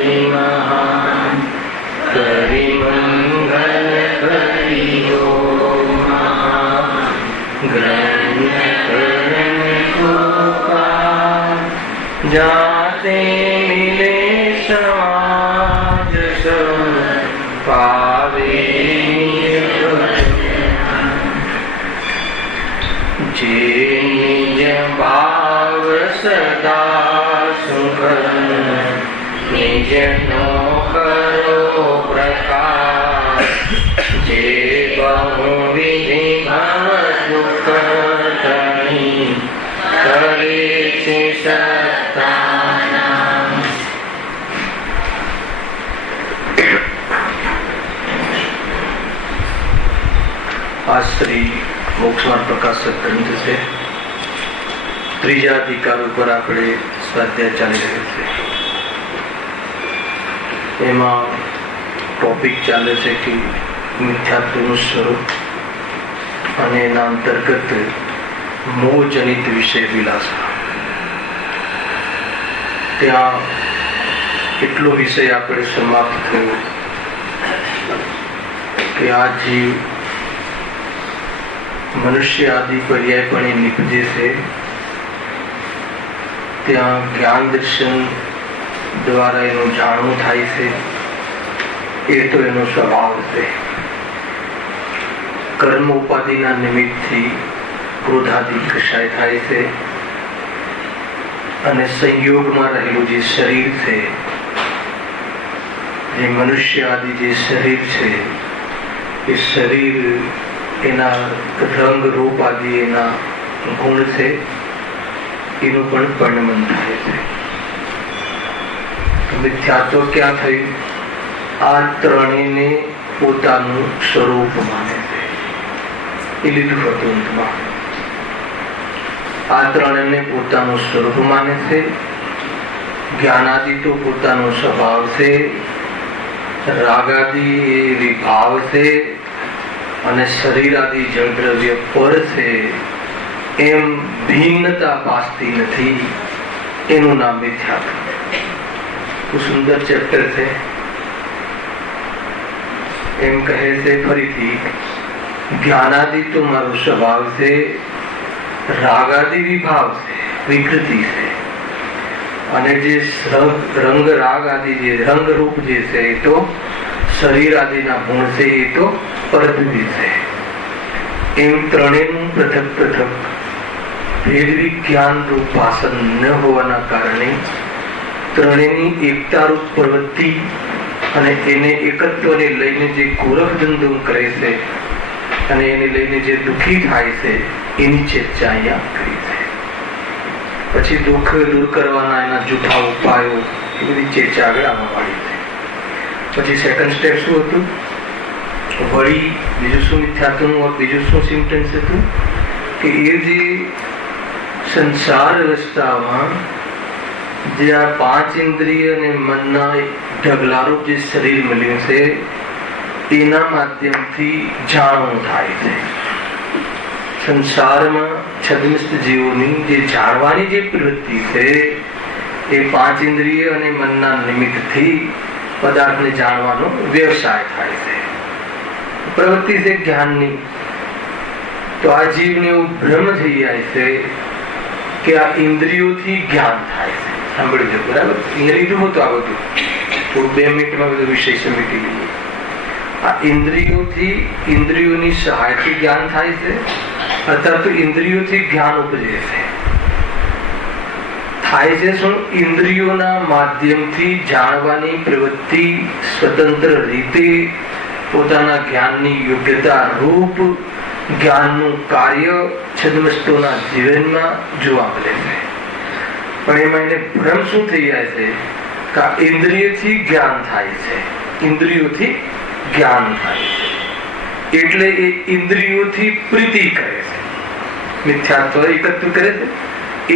आदि महान करि मंगल करियो महान ग्रहण करण कृपा जाते मिले समाज सब पावे जे निज भाव सदा सुखद निज नो करो प्रकाश जे बहुविधि भव दुख तणी करे छे सत्तानाम। आज श्री मोक्षमार्ग प्रकाशक ग्रंथ से त्रीजा अधिकार पर આપણે સ્વાધ્યાય ચાલી રહ્યો છે। એમાં ટોપિક ચાલે છે કે મિથ્યાત્વનું સ્વરૂપ અને એના અંતર્ગત મોહજનિત વિષય વિલાસા। ત્યાં એટલો વિષય આપણે સમાપ્ત થયો કે આ જીવ મનુષ્ય આદિ પર્યાયપણે નિપજે છે ત્યાં જ્ઞાન દર્શન દ્વારા એનું જાણવું થાય છે। એ તો એનો સ્વભાવ છે। કર્મ ઉપાધિના નિમિત્તથી ક્રોધાદિ કશાય થાય છે અને સંયોગમાં રહેલું જે શરીર છે જે મનુષ્ય આદિ જે શરીર છે એ શરીર એના રંગ રૂપ આદિ એના ગુણ છે એનું પણ પરિણમન થાય છે। મિથ્યાત્વ ક્યાં થયું? આ ત્રણેયને પોતાનું સ્વરૂપ માને છે એ લીધું હતું અંતમાં। આ ત્રણેયને પોતાનું સ્વરૂપ માને છે। જ્ઞાનાદિ તો પોતાનો સ્વભાવ છે, રાગાદિ એ વિભાવ છે અને શરીર આદિ જળ દ્રવ્ય પર છે એમ ભિન્નતા પાસતી નથી। એનું નામ મિથ્યાત્વ। ખૂબ સુંદર ચેપ્ટર છે। એમ કહે છે ફરીથી, જ્ઞાનાદિ તો મારો સ્વભાવ છે, રાગાદિ વિભાવ છે, વિકૃતિ છે અને જે રંગ રાગ આદિ જે રંગ રૂપ જે છે એ તો શરીર આદિના ગુણ છે, એ તો પરદ્વી છે। એમ ત્રણેયનું પૃથક પૃથક ભેદ વિજ્ઞાન રૂપ ભાષણ ન હોવાના કારણે ત્રણેયની એકતા રૂપ પ્રવૃત્તિ અને એને એકત્વને લઈને જે ગોરખ ધંધો કરે છે અને એને લઈને જે દુઃખી થાય છે એની ચર્ચા અહીંયા કરી છે। પછી દુઃખ દૂર કરવાના એના જૂઠા ઉપાયો એ બધી ચર્ચા આગળ આવવા વાળી છે। પછી સેકન્ડ સ્ટેપ શું હતું? વળી બીજું શું મિથ્યાત્વનું બીજું શું સિમ્પટમ્સ હતું કે એ જે સંસાર અવસ્થામાં જે આ પાંચ ઇન્દ્રિય અને મનના ઢગલારૂપ જે શરીર મળ્યું છે તેના માધ્યમથી જાણવું થાય છે। સંસારમાં છદ્મસ્ત જીવોની જે જાણવાની જે પ્રવૃત્તિ છે એ પાંચ ઇન્દ્રિય અને મનના નિમિત્તથી પદાર્થને જાણવાનો વ્યવસાય થાય છે, પ્રવૃત્તિ છે જ્ઞાનની। તો આ જીવને એવું ભ્રમ થઈ જાય છે કે આ ઇન્દ્રિયોથી જ્ઞાન થાય છે। સાંભળજો બરાબર? લીધું હતું આ બધું, થોડું 2 મિનિટમાં બધો વિષય સમેટી લઈએ। આ ઇન્દ્રિયોથી, ઇન્દ્રિયોની સહાયથી જ્ઞાન થાય છે અથવા તો ઇન્દ્રિયોથી જ્ઞાન ઉપજે છે। થાય છે શું? ઇન્દ્રિયોના માધ્યમથી જાણવાની પ્રવૃત્તિ સ્વતંત્ર રીતે પોતાના જ્ઞાનની યોગ્યતા રૂપ જ્ઞાનનું કાર્ય છદ્મસ્તોના જીવનમાં જોવા મળે છે। પણ એમાં એને ભ્રમ શું થઈ જાય છે કે ઇન્દ્રિયથી જ્ઞાન થાય છે, ઇન્દ્રિયોથી જ્ઞાન થાય છે એટલે એ ઇન્દ્રિયોથી પ્રીતિ કરે છે। મિથ્યાત્વ એકત્વ કરે છે,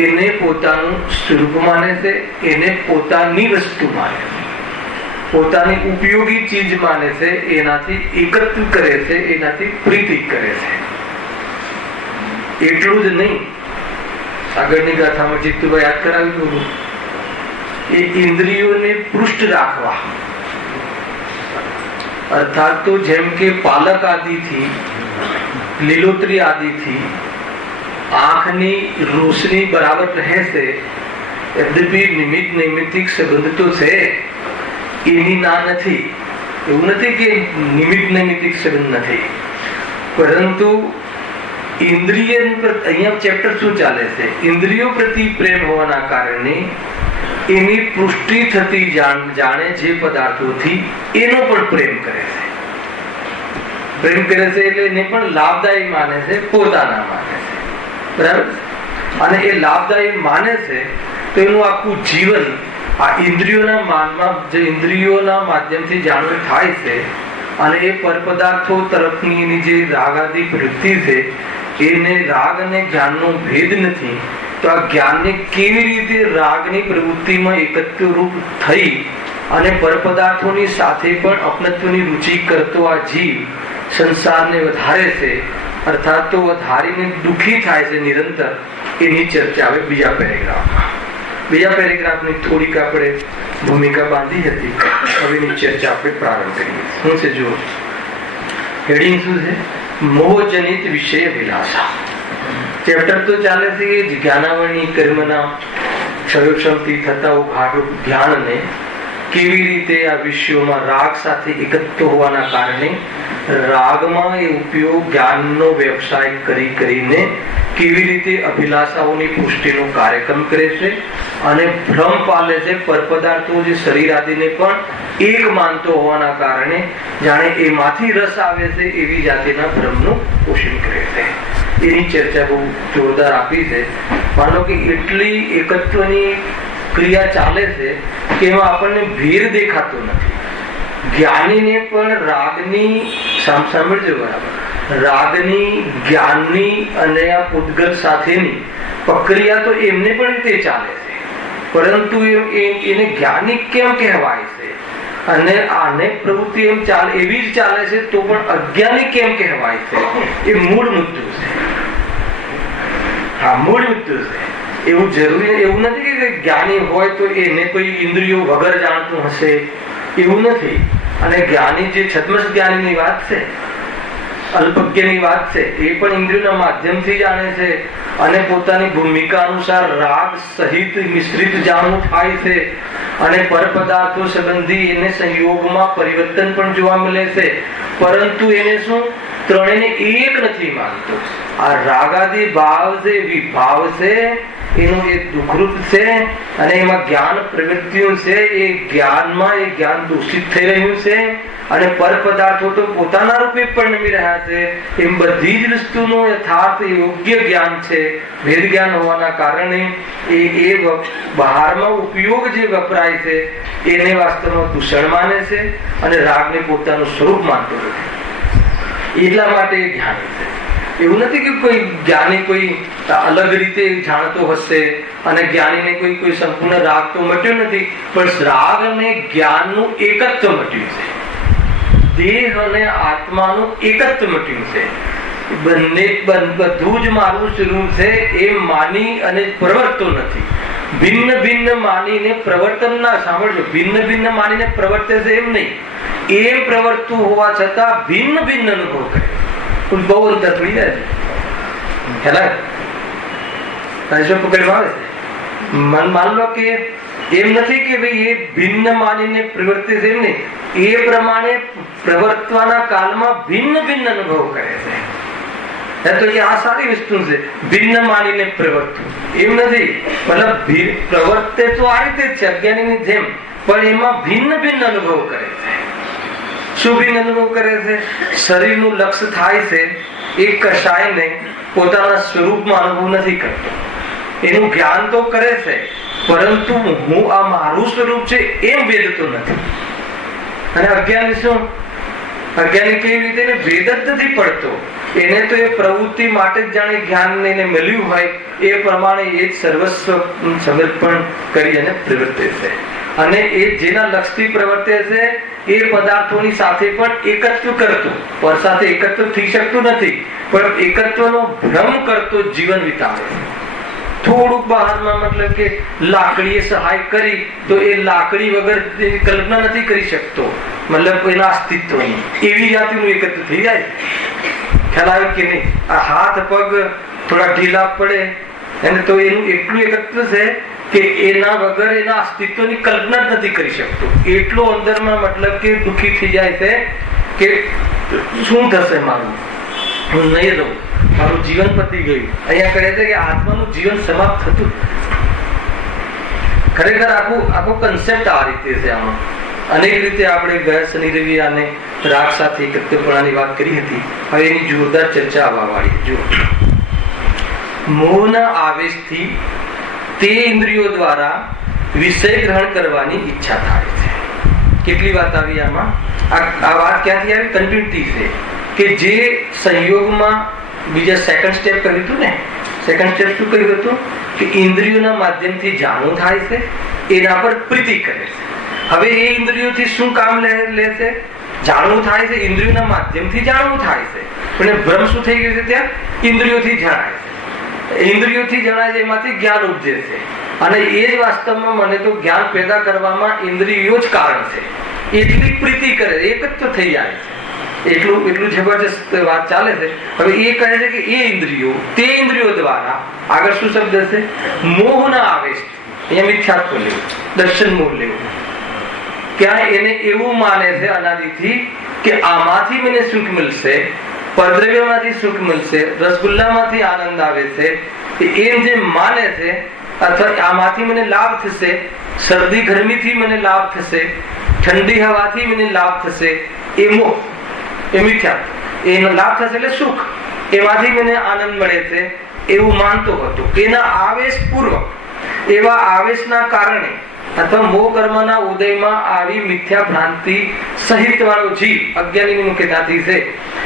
એને પોતાનું સ્વરૂપ માને છે, એને પોતાની વસ્તુ માને છે, પોતાની ઉપયોગી ચીજ માને છે, એનાથી એકત્વ કરે છે, એનાથી પ્રીતિ કરે છે। એટલું જ નહીં, આગળની ગાથામાં જીતુભાઈ યાદ કરાવ્યું એ ઇન્દ્રિયોને પૃષ્ઠ રાખવા, અર્થાત તો જેમ કે પાલક આદિથી, લીલોતરી આદિથી આંખની રોશની બરાબર રહેશે, યદ્યપિ નિમિત્ત નૈમિત્તિક સંબંધ તો છે, એની ના નથી, એવું નથી કે નિમિત્ત નૈમિત્તિક સંબંધ નથી, પરંતુ ઇન્દ્રિય અહીંયા ચેપ્ટર શું ચાલે છે, ઇન્દ્રિયો પ્રતિ પ્રેમ હોવાના કારણે એની પુષ્ટિ થતી જાણે જે પદાર્થોથી એનો પણ પ્રેમ કરે છે. પ્રેમ કરે છે એટલે એને પણ લાભદાયી માને છે, પોતાના માને છે, બરાબર. અને એ લાભદાયી માને છે તો એનું આખું જીવન આ ઇન્દ્રિયોના માનમાં, જે ઇન્દ્રિયોના માધ્યમથી જાણવું થાય છે, અને એ પરપદાર્થો તરફની એની જે રાગ આદિ વૃત્તિ છે, એને રાગ અને જ્ઞાનનો ભેદ નથી. તો આ જ્ઞાનને કેવી રીતે રાગની પ્રવૃત્તિમાં એકત્વરૂપ થઈ અને પરપદાર્થોની સાથે પણ અપનત્વની રુચિ કરતો આ જીવ સંસારને વધારે છે, અર્થાત તો વધારીને દુઃખી થાય છે નિરંતર, એની ચર્ચા હવે બીજા પેરેગ્રાફમાં. બીજા પેરેગ્રાફની થોડીક આપણે ભૂમિકા બાંધી હતી, હવે એની ચર્ચા આપણે પ્રારંભ કરીએ. શું છે જુઓ, હેડિંગ શું છે? મોહજનિત વિષય વિલાસા. ચેપ્ટર તો ચાલે છે કે જ્ઞાનાવરણી કર્મના ક્ષયોક્ષમથી થતા ઉઘાડરૂપ ધ્યાનને કેવી રીતે આ વિષયોમાં રાગ સાથે એકત્વ હોવાના કારણે રાગમાં એ ઉપયોગ જ્ઞાનનો વ્યવસાય કરીને કેવી રીતે અભિલાષાઓની પુષ્ટિનો કાર્યક્રમ કરે છે અને ભ્રમ પાલે છે, પરપદાર્થો જે શરીર આદિને પણ એક માનતો હોવાના કારણે જાણે એમાંથી રસ આવે છે એવી જાતિના ભ્રમનું પોષણ કરે છે. એની ચર્ચા બહુ જોરદાર આપી છે. માનો કે એટલી એકત્વની ક્રિયા ચાલે છે કે એમાં આપણને ભેદ દેખાતો નથી. જ્ઞાનીને પણ રાગની, સાંભળજો બરાબર, રાગની, જ્ઞાનની અને આ પૂતગલ સાથેની પ્રક્રિયા તો એમને પણ તે ચાલે છે, પરંતુ એને જ્ઞાની કેમ કહેવાય છે અને આને પ્રવૃત્તિ એમ ચાલે એવી જ ચાલે છે તો પણ અજ્ઞાની કેમ કહેવાય છે, એ મૂળ મુદ્દો છે. હા, મૂળ મુદ્દો છે. એવું જરૂરી, એવું નથી કે જ્ઞાની હોય તો એને કોઈ ઇન્દ્રિયો વગર જાણતું હશે, એવું નથી. અને જ્ઞાની જે છદ્મસ જ્ઞાનીની વાત છે, અલ્પજ્ઞની વાત છે, એ પણ ઇન્દ્રિયોના માધ્યમથી જાણે છે અને પોતાની ભૂમિકા અનુસાર રાગ સહિત મિશ્રિત જાણવું થાય છે અને પરપદાર્થો સંબંધી એને સંયોગમાં પરિવર્તન પણ જોવા મળે છે, પરંતુ એને શું ત્રણેયને એક નથી માનતો. આ રાગાદી ભાવ છે, વિભાવ છે, એનું એ દુઃખરૂપ છે અને એમાં જ્ઞાન પ્રવૃત્તિઓ છે, એ જ્ઞાનમાં એ જ્ઞાન દૂષિત થઈ રહ્યું છે અને પરપદાર્થો તો પોતાના રૂપે પણ નમી રહ્યા છે. એમ બધી જ વસ્તુનું યથાર્થ યોગ્ય જ્ઞાન છે, ભેદ જ્ઞાન હોવાના કારણે એ બહારમાં ઉપયોગ જે વપરાય છે એને વાસ્તવમાં દૂષણ માને છે અને રાગને પોતાનું સ્વરૂપ માનતો નથી. એટલા માટે એ જ્ઞાની છે. એવું નથી કે કોઈ જ્ઞાની કોઈ અલગ રીતે જાણતો હશે અને જ્ઞાનીને કોઈ સંપૂર્ણ રાગ તો મટ્યો નથી, પણ રાગ અને જ્ઞાનનું એકત્વ મટ્યું છે, દેહ અને આત્માનું એકત્વ મટ્યું છે. બંને બધું જ મારું સ્વરૂપ છે એ માની અને પ્રવર્તતો નથી. ભિન્ન ભિન્ન માનીને પ્રવર્તન ના, સાંભળજો, ભિન્ન ભિન્ન માનીને પ્રવર્તે છે એમ નહીં, એમ પ્રવર્તતું હોવા છતાં ભિન્ન ભિન્ન અનુભવ કરે. બહુ અંતર પડી જાય છે. પકડવા આવે છે. માન લો કે એમ નથી કે ભાઈ એ ભિન્ન માનીને પ્રવર્તે છે એમ નહીં, એ પ્રમાણે પ્રવર્તવાના કાળમાં ભિન્ન ભિન્ન અનુભવ કરે છે. તો એ આ સારી વસ્તુ છે, ભિન્ન માનીને પ્રવર્તવું એમ નથી. મતલબ પ્રવર્તે તો આ રીતે જ છે અજ્ઞાનીની જેમ, પણ એમાં ભિન્ન ભિન્ન અનુભવ કરે છે. શું ભિન્ન અનુભવ કરે છે? શરીરનું લક્ષ્ય થાય છે એ કશાયને પોતાના સ્વરૂપમાં અનુભવ નથી કરતો. એનું જ્ઞાન તો કરે છે, પરંતુ હું આ મારું સ્વરૂપ છે એમ વેદતો નથી. અને અજ્ઞાની શું? અજ્ઞાની કેવી રીતે ભેદ જ નથી પડતો. એને તો એ પ્રવૃત્તિ માટે જ જાણે જ્ઞાન એને મળ્યું હોય એ પ્રમાણે એ જ સર્વસ્વ સમર્પણ કરી અને પ્રવર્તે છે. અને એ જેના લક્ષથી પ્રવર્તે છે એ પદાર્થોની સાથે પણ એકત્વ કરતો, પર સાથે એકત્વ થઈ શકતું નથી, પણ એકત્વનો ભ્રમ કરતો જીવન વિતાવે છે. થોડુંક બહારમાં મતલબ કે લાકડીએ સહાય કરી તો એ લાકડી વગર કલ્પના નથી કરી શકતો, મતલબ એના અસ્તિત્વની. એવી જાતિનું એકત્ર થઈ જાય. ખ્યાલ આવે કે નહીં? આ હાથ પગ થોડા ઢીલા પડે અને તો એનું એટલું એકત્ર છે કે એના વગર એના અસ્તિત્વની કલ્પના જ નથી કરી શકતો. એટલો અંદરમાં મતલબ કે દુઃખી થઈ જાય છે કે શું થશે મારું, હું નહીં રહું, મારું જીવન પતી ગયું. અહીંયા કહે છે કે આત્માનું જીવન સમાપ્ત થતું. ખરેખર આખો કન્સેપ્ટ આ રીતે છે. આમાં અનેક રીતે આપણે ગયા શનિ રવિ આને રાગ સાથે એકત્રપણાની વાત કરી હતી. હવે એની જોરદાર ચર્ચા આવવા વાળી. જો મોહના આવેશથી તે ઇન્દ્રિયો દ્વારા વિષય ગ્રહણ કરવાની ઈચ્છા થાય છે. કેટલી વાત આવી આમાં? આ વાત ક્યાંથી આવી? કન્ટિન્યુટી છે કે જે સંયોગમાં બીજા સેકન્ડ સ્ટેપ કર્યું હતું ને. સેકન્ડ સ્ટેપ શું કર્યું હતું કે ઇન્દ્રિયોના માધ્યમથી જાણવું થાય છે, એના પર પ્રીતિ કરે છે. હવે એ ઇન્દ્રિયોથી શું કામ લે છે? જાણવું થાય છે, ઇન્દ્રિયોના માધ્યમથી જાણવું થાય છે. પણ ભ્રમ શું થઈ ગયું છે? ત્યાં ઇન્દ્રિયોથી જણાય છે. ઇન્દ્રિયોથી જણાય છે, એમાંથી જ્ઞાન ઉપજે છે. અને એ જ વાસ્તવમાં મને તો જ્ઞાન પેદા કરવામાં ઇન્દ્રિયો જ કારણ છે. એટલી પ્રીતિ કરે, એક જ તો થઈ જાય છે. એટલું જબરજસ્ત વાત ચાલે છે. હવે એ કહે છે કે એ ઇન્દ્રિયો, તે ઇન્દ્રિયો દ્વારા આગળ શું શબ્દ છે? મોહના આવેશ. અહીંયા મિથ્યાત્વ લેવું, દર્શન મોહ લેવું. ક્યાં એને એવું માને છે અનાદિથી કે આમાંથી મને સુખ મળશે, પરદ્રવ્યમાંથી સુખ મળશે, રસગુલ્લામાંથી આનંદ આવે છે, એમ જે માને છે, અથવા આમાંથી મને લાભ થશે, શરદી ગરમીથી મને લાભ થશે, ઠંડી હવાથી મને લાભ થશે, એ મોહ, એ મિથ્યા. એનો લાભ થશે એટલે સુખ, એમાંથી મને આનંદ મળે છે એવું માનતો હતો. એના આવેશ પૂર્વક, એવા આવેશના કારણે અથવા મોહ કર્મના ઉદયમાં આવી મિથ્યા ભ્રાંતિ સહિત વાળો જીવ અજ્ઞાનીની મુખ્યતાથી છે.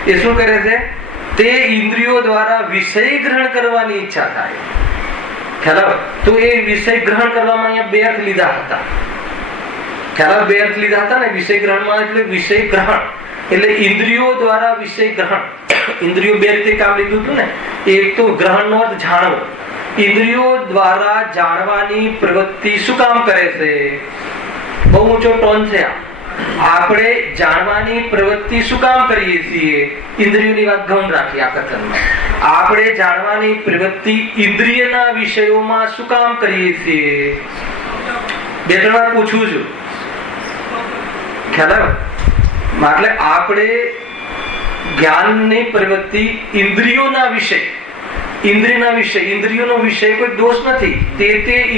એ શું કરે છે? તે ઇન્દ્રિયો દ્વારા વિષય ગ્રહણ કરવાની ઈચ્છા થાય. ખ્યાલ? તો એ વિષય ગ્રહણ કરવામાં અહીંયા બે અર્થ લીધા હતા. ખ્યાલ? બે અર્થ લીધા હતા ને વિષય ગ્રહણમાં. એટલે વિષય ગ્રહણ એટલે ઇન્દ્રિયો દ્વારા વિષય ગ્રહણ. ઇન્દ્રિયો બે રીતે કામ લીધું હતું ને. એક તો ગ્રહણનો અર્થ જાણવો. ઇન્દ્રિયો દ્વારા જાણવાની પ્રવૃત્તિ શું કામ કરે છે? બહુ ઊંચો ટોન છે આ. આપણે જાણવાની પ્રવૃત્તિ શું કામ કરીએ છીએ? ઇન્દ્રિયોની વાત ગૌણ રાખી આ કથનમાં. આપણે જાણવાની પ્રવૃત્તિ ઇન્દ્રિયના વિષયોમાં શું કામ કરીએ છીએ? બે ત્રણ વાર પૂછું છું. ખ્યાલ આવે? એટલે આપણે જ્ઞાનની પ્રવૃત્તિ ઇન્દ્રિયોના વિષય, ઇન્દ્રિયના વિષય, ઇન્દ્રિયોનો વિષય કોઈ દોષ નથી. તે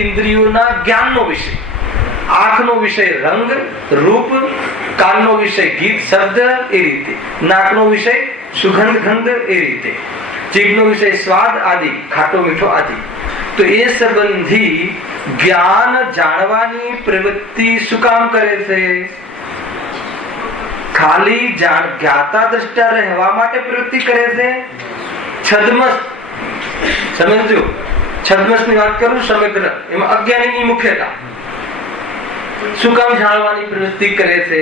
ઇન્દ્રિયોના જ્ઞાનનો વિષય. આંખનો વિષય રંગ રૂપ, કાનનો વિષય ગીત શબ્દ, એ રીતે. નાકનો વિષય સુગંધ ગંધ, એ રીતે. જીભનો વિષય સ્વાદ આદિ, ખાટો મીઠો આદિ. તો એ સંબંધી જ્ઞાન જાણવાની પ્રવૃત્તિ શું કામ કરે છે? ખાલી જ્ઞાતા દ્રષ્ટા રહેવા માટે પ્રવૃત્તિ કરે છે. છદ્મસ, સમજો, છદ્મસ ની વાત કરું સમગ્ર, એમાં અજ્ઞાનીની મુખ્યતા. શું કામ જાણવાની પ્રવૃત્તિ કરે છે?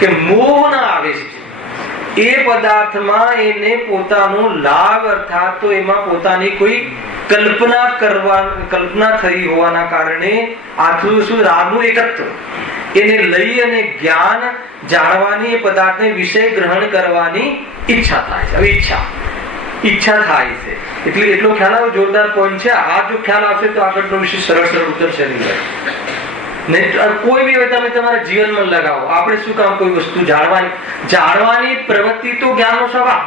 કે મોહના આવેશ છે. એ પદાર્થમાં એને પોતાનો લાભ, અર્થાત તો એમાં પોતાની કોઈ કલ્પના થઈ હોવાના કારણે આથું શું રાગનું એકત્વ એને લઈ અને જ્ઞાન જાણવાની, એ પદાર્થને વિષય ગ્રહણ કરવાની ઈચ્છા થાય છે. હવે ઈચ્છા થાય છે એટલે એટલો ખ્યાલ આવે. જોરદાર પોઈન્ટ છે આ. જો ખ્યાલ આવશે તો આગળનો વિષય સરળ ઉતરશે નહીં. કોઈ બી તમે તમારા જીવનમાં લગાવો. આપણે શું કામ કોઈ વસ્તુ જાણવાની પ્રવૃત્તિ તો જ્ઞાનનો સ્વભાવ.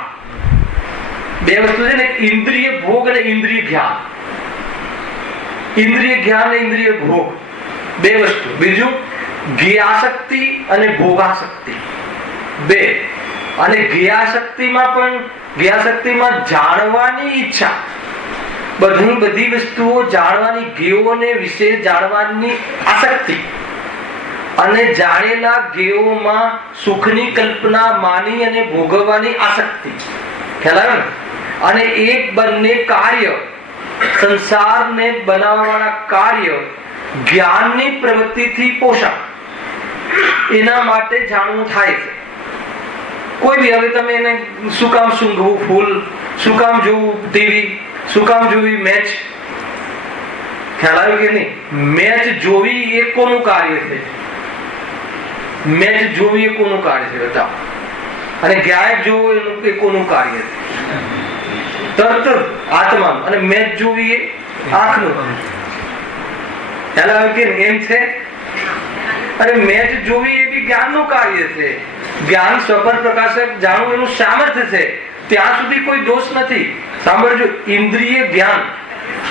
બે વસ્તુ છે ને, ઇન્દ્રિય ભોગ અને ઇન્દ્રિય જ્ઞાન. ઇન્દ્રિય જ્ઞાન અને ઇન્દ્રિય ભોગ બે વસ્તુ. બીજું જ્ઞાશક્તિ અને ભોગાશક્તિ બે. અને જ્ઞાશક્તિમાં જાણવાની ઈચ્છા. બધી વસ્તુઓ જાણવાની, જ્ઞેયોને વિશે જાણવાની આસક્તિ, અને જાણેલા જ્ઞેયોમાં સુખની કલ્પના માની અને ભોગવવાની આસક્તિ. ખ્યાલ આવે ને? અને એક બંને કાર્ય, સંસારને બનાવવાના કાર્ય જ્ઞાનની પ્રવૃત્તિથી પોષણ, એના માટે જાણવું થાય છે. કોઈ બી હવે તમે એને શું કામ સૂંઘવું ફૂલ, શું કામ જોવું ટીવી, શું કામ જોવી મેચ, ખ્યાલ આવ્યો કે નહીં? મેચ જોવી એ કોનું કાર્ય છે? મેચ જોવી એ કોનું કાર્ય છે? બતાવો. અને ગાયક જોવો એ કોનું કાર્ય છે? તરત આત્માનું. અને મેચ જોવી એ આંખનું. ખ્યાલ આવ્યો કે એમ છે? અને મેચ જોવી એ બી જ્ઞાનનું કાર્ય છે. જ્ઞાન સ્વપર પ્રકાશક જાણવું એનું સામર્થ્ય છે. ત્યાં સુધી કોઈ દોષ નથી. સાંભળજો, ઇન્દ્રિય જ્ઞાન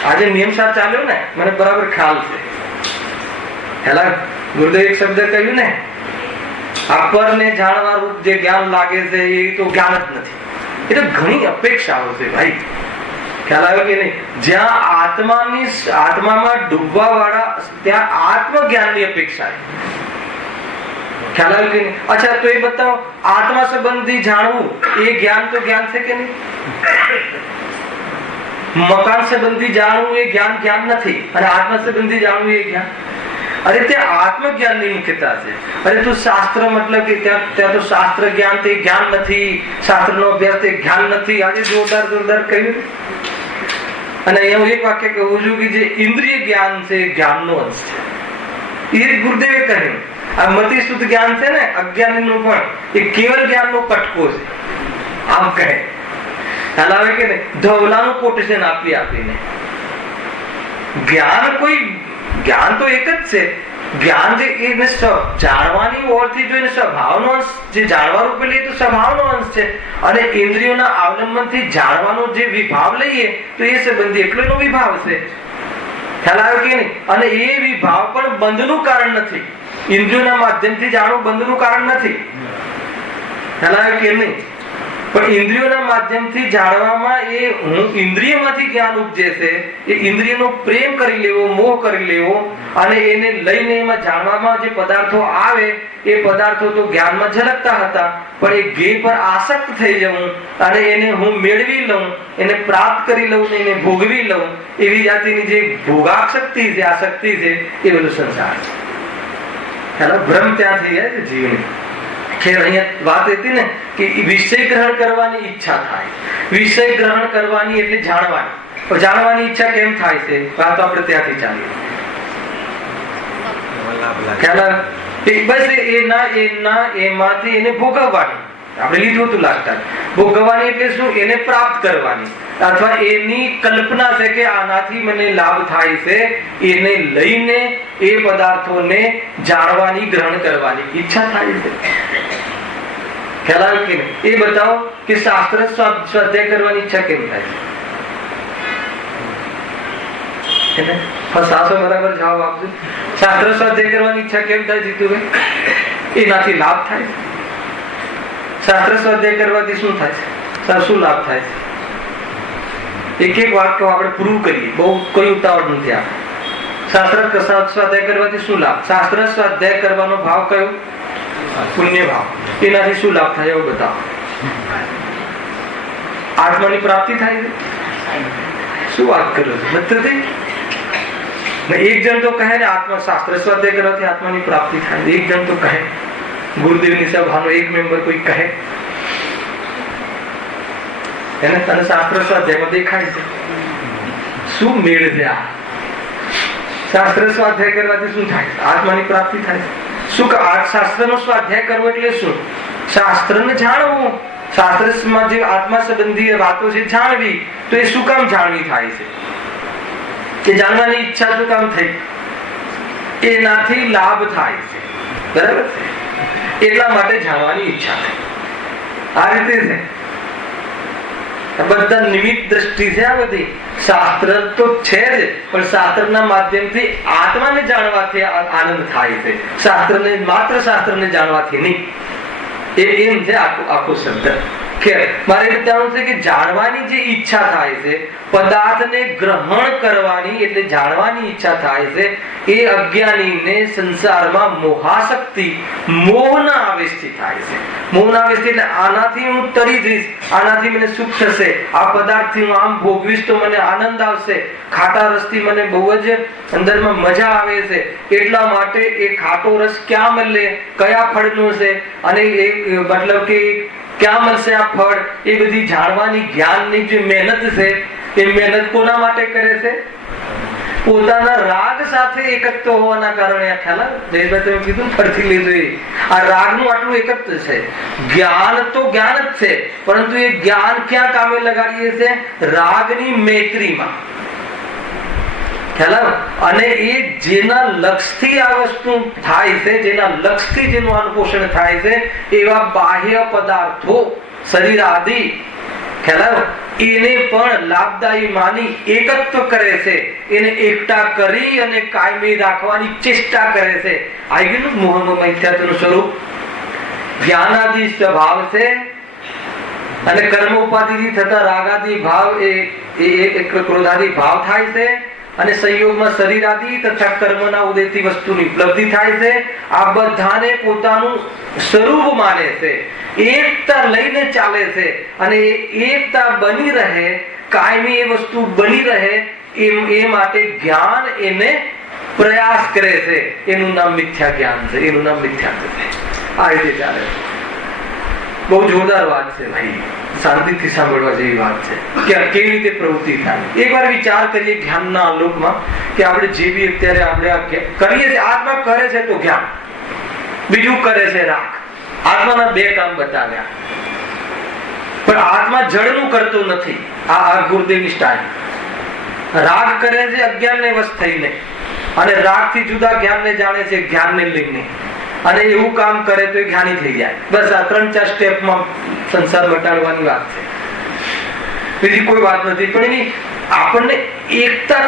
આજે નિયમ સાથ ચાલ્યો ને, મને બરાબર ખ્યાલ છે. પેલા ગુરુદેવ એક શબ્દ કહ્યું ને, આપણને જાણવા રૂપ જે જ્ઞાન લાગે છે એ તો જ્ઞાન જ નથી. એ તો ઘણી અપેક્ષાઓ છે ભાઈ. ખ્યાલ આવ્યો કે નહીં? જ્યાં આત્મામાં ડૂબવા વાળા ત્યાં આત્મજ્ઞાનની અપેક્ષા છે. ખ્યાલ આવ્યો કે નહીં? અચ્છા, તો એ બતાવો, આત્મા સંબંધી જાણવું એ જ્ઞાન તો જ્ઞાન છે કે નહીં? મકાન સંબંધી જાણવું એ જ્ઞાન નથી. અને આત્મા સંબંધી જાણવું એ જ્ઞાન. અરે ત્યાં આત્મજ્ઞાનની મુખ્યતા છે. અરે તું શાસ્ત્ર મતલબ કે ત્યાં તો શાસ્ત્ર જ્ઞાન તે જ્ઞાન નથી, શાસ્ત્રનો અભ્યાસ તે જ્ઞાન નથી. આજે જોરદાર કહ્યું. અને અહીંયા હું એક વાક્ય કહું છું કે જે ઇન્દ્રિય જ્ઞાન છે એ જ્ઞાનનો અંશ છે. એ ગુરુદેવે કહ્યું. આ મતિ શુદ્ધ જ્ઞાન છે ને, અજ્ઞાનીનું પણ એ કેવલ જ્ઞાનનો કટકો છે. આમ કહે ખ્યાલ આવે કે નહીં? ધવલાનું કોટેશન આપીને જ્ઞાન તો એક જ છે. જ્ઞાન જે એને જાણવાની ઓરથી જોઈને સ્વભાવનો અંશ, જે જાણવા રૂપે લઈએ તો સ્વભાવનો અંશ છે. અને ઇન્દ્રિયોના અવલંબનથી જાણવાનો જે વિભાવ લઈએ તો એ સંબંધી એટલો એનો વિભાવ છે. ખ્યાલ આવ્યો કે નહીં? અને એ વિભાવ પણ બંધનું કારણ નથી. ઇન્દ્રિયોના માધ્યમથી જાણવું બંધનું કારણ નથી. ખ્યાલ આવ્યો કે નહીં? પણ ઇન્દ્રિયોના માધ્યમથી જાણવામાં એ હું ઇન્દ્રિયમાંથી જ્ઞાન ઉપજે છે. એ ઇન્દ્રિયનો પ્રેમ કરી લેવો, મોહ કરી લેવો, અને એને લઈને એમાં જાણવામાં જે પદાર્થો આવે એ પદાર્થો તો જ્ઞાનમાં ઝલકતા હતા, પણ એ જ્ઞેય પર આસક્ત થઈ જવું અને એને હું મેળવી લઉં, એને પ્રાપ્ત કરી લઉં ને એને ભોગવી લઉં, એવી જાતિની જે ભોગાશક્તિ છે, આસક્તિ છે, એ બધું સંસાર છે. ખ્યાલ? ભ્રમ ત્યાં થઈ જાય છે જીવની. અહીંયા વાત હતી ને કે વિષય ગ્રહણ કરવાની ઈચ્છા થાય. વિષય ગ્રહણ કરવાની એટલે જાણવાની. પણ જાણવાની ઈચ્છા કેમ થાય છે? વાત આપણે ત્યાંથી ચાલીએ. બસ એમાંથી એને ભોગવવાની. આપણે લીધું હતું લાસ્ટ ટાઈમ. ભોગવવાની એટલે શું? એને પ્રાપ્ત કરવાની, અથવા એની કલ્પના છે કે આનાથી મને લાભ થાય છે, એને લઈને એ પદાર્થોને જાણવાની, ગ્રહણ કરવાની ઈચ્છા થાય છે. ખ્યાલ આવ્યો કે નહીં? એ બતાવો કે શાસ્ત્ર સ્વાધ્યાય કરવાની ઈચ્છા કેમ થાય છે? સાસો બરાબર જવાબ આપજો. શાસ્ત્ર સ્વાધ્યાય કરવાની ઈચ્છા કેમ થાય જીતુભાઈ? એનાથી લાભ થાય છે. શાસ્ત્ર સ્વાધ્યાય કરવાથી શું થાય છે? શું લાભ થાય છે? એક વાત તો આપણે પ્રૂવ કરીએ, બહુ કોઈ ઉતાવળ નથી. આપણે શાસ્ત્ર સ્વાધ્યાય કરવાથી શું લાભ? શાસ્ત્ર સ્વાધ્યાય કરવાનો ભાવ કયો? પુણ્ય ભાવ. એનાથી શું લાભ થાય એવું બતાવો. આત્માની પ્રાપ્તિ થાય છે. શું વાત કરો છો? નથી. એક જણ તો કહે ને આત્મા શાસ્ત્ર સ્વાધ્યાય કરવાથી આત્માની પ્રાપ્તિ થાય. એક જણ તો કહે, ગુરુદેવની સભાનો એક મેમ્બર કોઈ કહે, એને તને શાસ્ત્ર સ્વાધ્યાયમાં દેખાય છે. શું મેળ છે આ? શાસ્ત્ર સ્વાધ્યાય કરવાથી શું થાય? આત્માની પ્રાપ્તિ થાય. શું શાસ્ત્રનો સ્વાધ્યાય કરવો એટલે શું? શાસ્ત્રને જાણવું. શાસ્ત્રમાં જે આત્મા સંબંધી વાતો છે જાણવી. તો એ શું કામ જાણવી થાય છે? એ જાણવાની ઈચ્છા શું કામ થઈ? એનાથી લાભ થાય છે. બરાબર છે? એટલા માટે જાણવાની ઈચ્છા થઈ. આ રીતે છે. બધા નિમિત્ત દ્રષ્ટિ છે. આ બધી શાસ્ત્ર તો છે જ, પણ શાસ્ત્રના માધ્યમથી આત્માને જાણવાથી આનંદ થાય છે. માત્ર શાસ્ત્રને જાણવાથી નહીં. એમ છે આખો શબ્દ. મારે જાણવું છે કે જાણવાની જે ઈચ્છા થાય છે, પદાર્થને ગ્રહણ કરવાની એટલે જાણવાની ઈચ્છા થાય છે, એ અજ્ઞાનીને સંસારમાં મોહાશક્તિ, મોહના આવેશથી થાય છે. મોહના આવેશથી એટલે આનાથી હું તરી જઈશ, આનાથી મને સુખ થશે, આ પદાર્થથી હું આમ ભોગવીશ તો મને આનંદ આવશે, ખાટા રસથી મને બહુ જ અંદરમાં મજા આવે છે, એટલા માટે એ ખાટો રસ ક્યાં મળે, કયા ફળનો છે, અને એ મતલબ કે ક્યાં મળશે આ ફળ, એ બધી જાણવાની જ્ઞાનની જે મહેનત છે, એ મહેનત કોના માટે કરે છે? પોતાના રાગ સાથે એકત્વ હોવાના કારણે આ ખ્યાલ જયેશભાઈ તમે કીધું ફરીથી લીધું આ રાગનું આટલું એકત્વ છે. જ્ઞાન તો જ્ઞાન જ છે, પરંતુ એ જ્ઞાન ક્યાં કામે લગાડીએ છે? રાગની મૈત્રીમાં. ખ્યાલ અને એ જેના લક્ષથી આ વસ્તુ થાય છે, જેના લક્ષથી જેનું અનુપોષણ થાય છે, એવા બાહ્ય પદાર્થો શરીર આદિ ખ્યાલ એને પણ લાભદાયી માની એકત્વ કરે છે, એને એકઠા કરી અને કાયમી રાખવાની ચેષ્ટા કરે છે. આવી ગયું મોહમાં મિથ્યાત્વનું સ્વરૂપ. જ્ઞાનાદિ સ્વભાવ છે અને કર્મ ઉપાધિથી થતા રાગાદિ ભાવ એ ક્રોધાદિ ભાવ થાય છે અને સંયોગમાં શરીર આદિ તથા કર્મના ઉદયથી વસ્તુની ઉપલબ્ધિ થાય છે. આ બધાને પોતાનું સ્વરૂપ માને છે, એકતા લઈને ચાલે છે અને એકતા બની રહે, કાયમી એ વસ્તુ બની રહે એ માટે જ્ઞાન એને પ્રયાસ કરે છે. એનું નામ મિથ્યા જ્ઞાન છે, એનું નામ મિથ્યાત્વ છે. આ રીતે ચાલે. બહુ જોરદાર વાત છે ભાઈ, શાંતિથી સાંભળવા જેવી વાત છે કે કેવી રીતે પ્રવૃત્તિ થાય. એકવાર વિચાર કરીએ જ્ઞાનના આલોકમાં કે આપણે જે બી અત્યારે આપણે કરીએ છીએ, આત્મા કરે છે તો જ્ઞાન, બીજું કરે છે રાગ. આત્માના બે કામ બતાવ્યા, પણ આત્મા જળનું કરતું નથી. આ ગુરુદેવની સ્ટાઇલ. રાગ કરે છે અજ્ઞાનને વશ થઈને અને રાગથી જુદા જ્ઞાનને જાણે છે, જ્ઞાનને લઈને, અને એવું કામ કરે તો એ જ્ઞાની થઈ જાય. બસ આ 3-4 સ્ટેપમાં સંસાર મટાડવાની વાત છે, બીજી કોઈ વાત નથી. પણ એની આપણને એકતા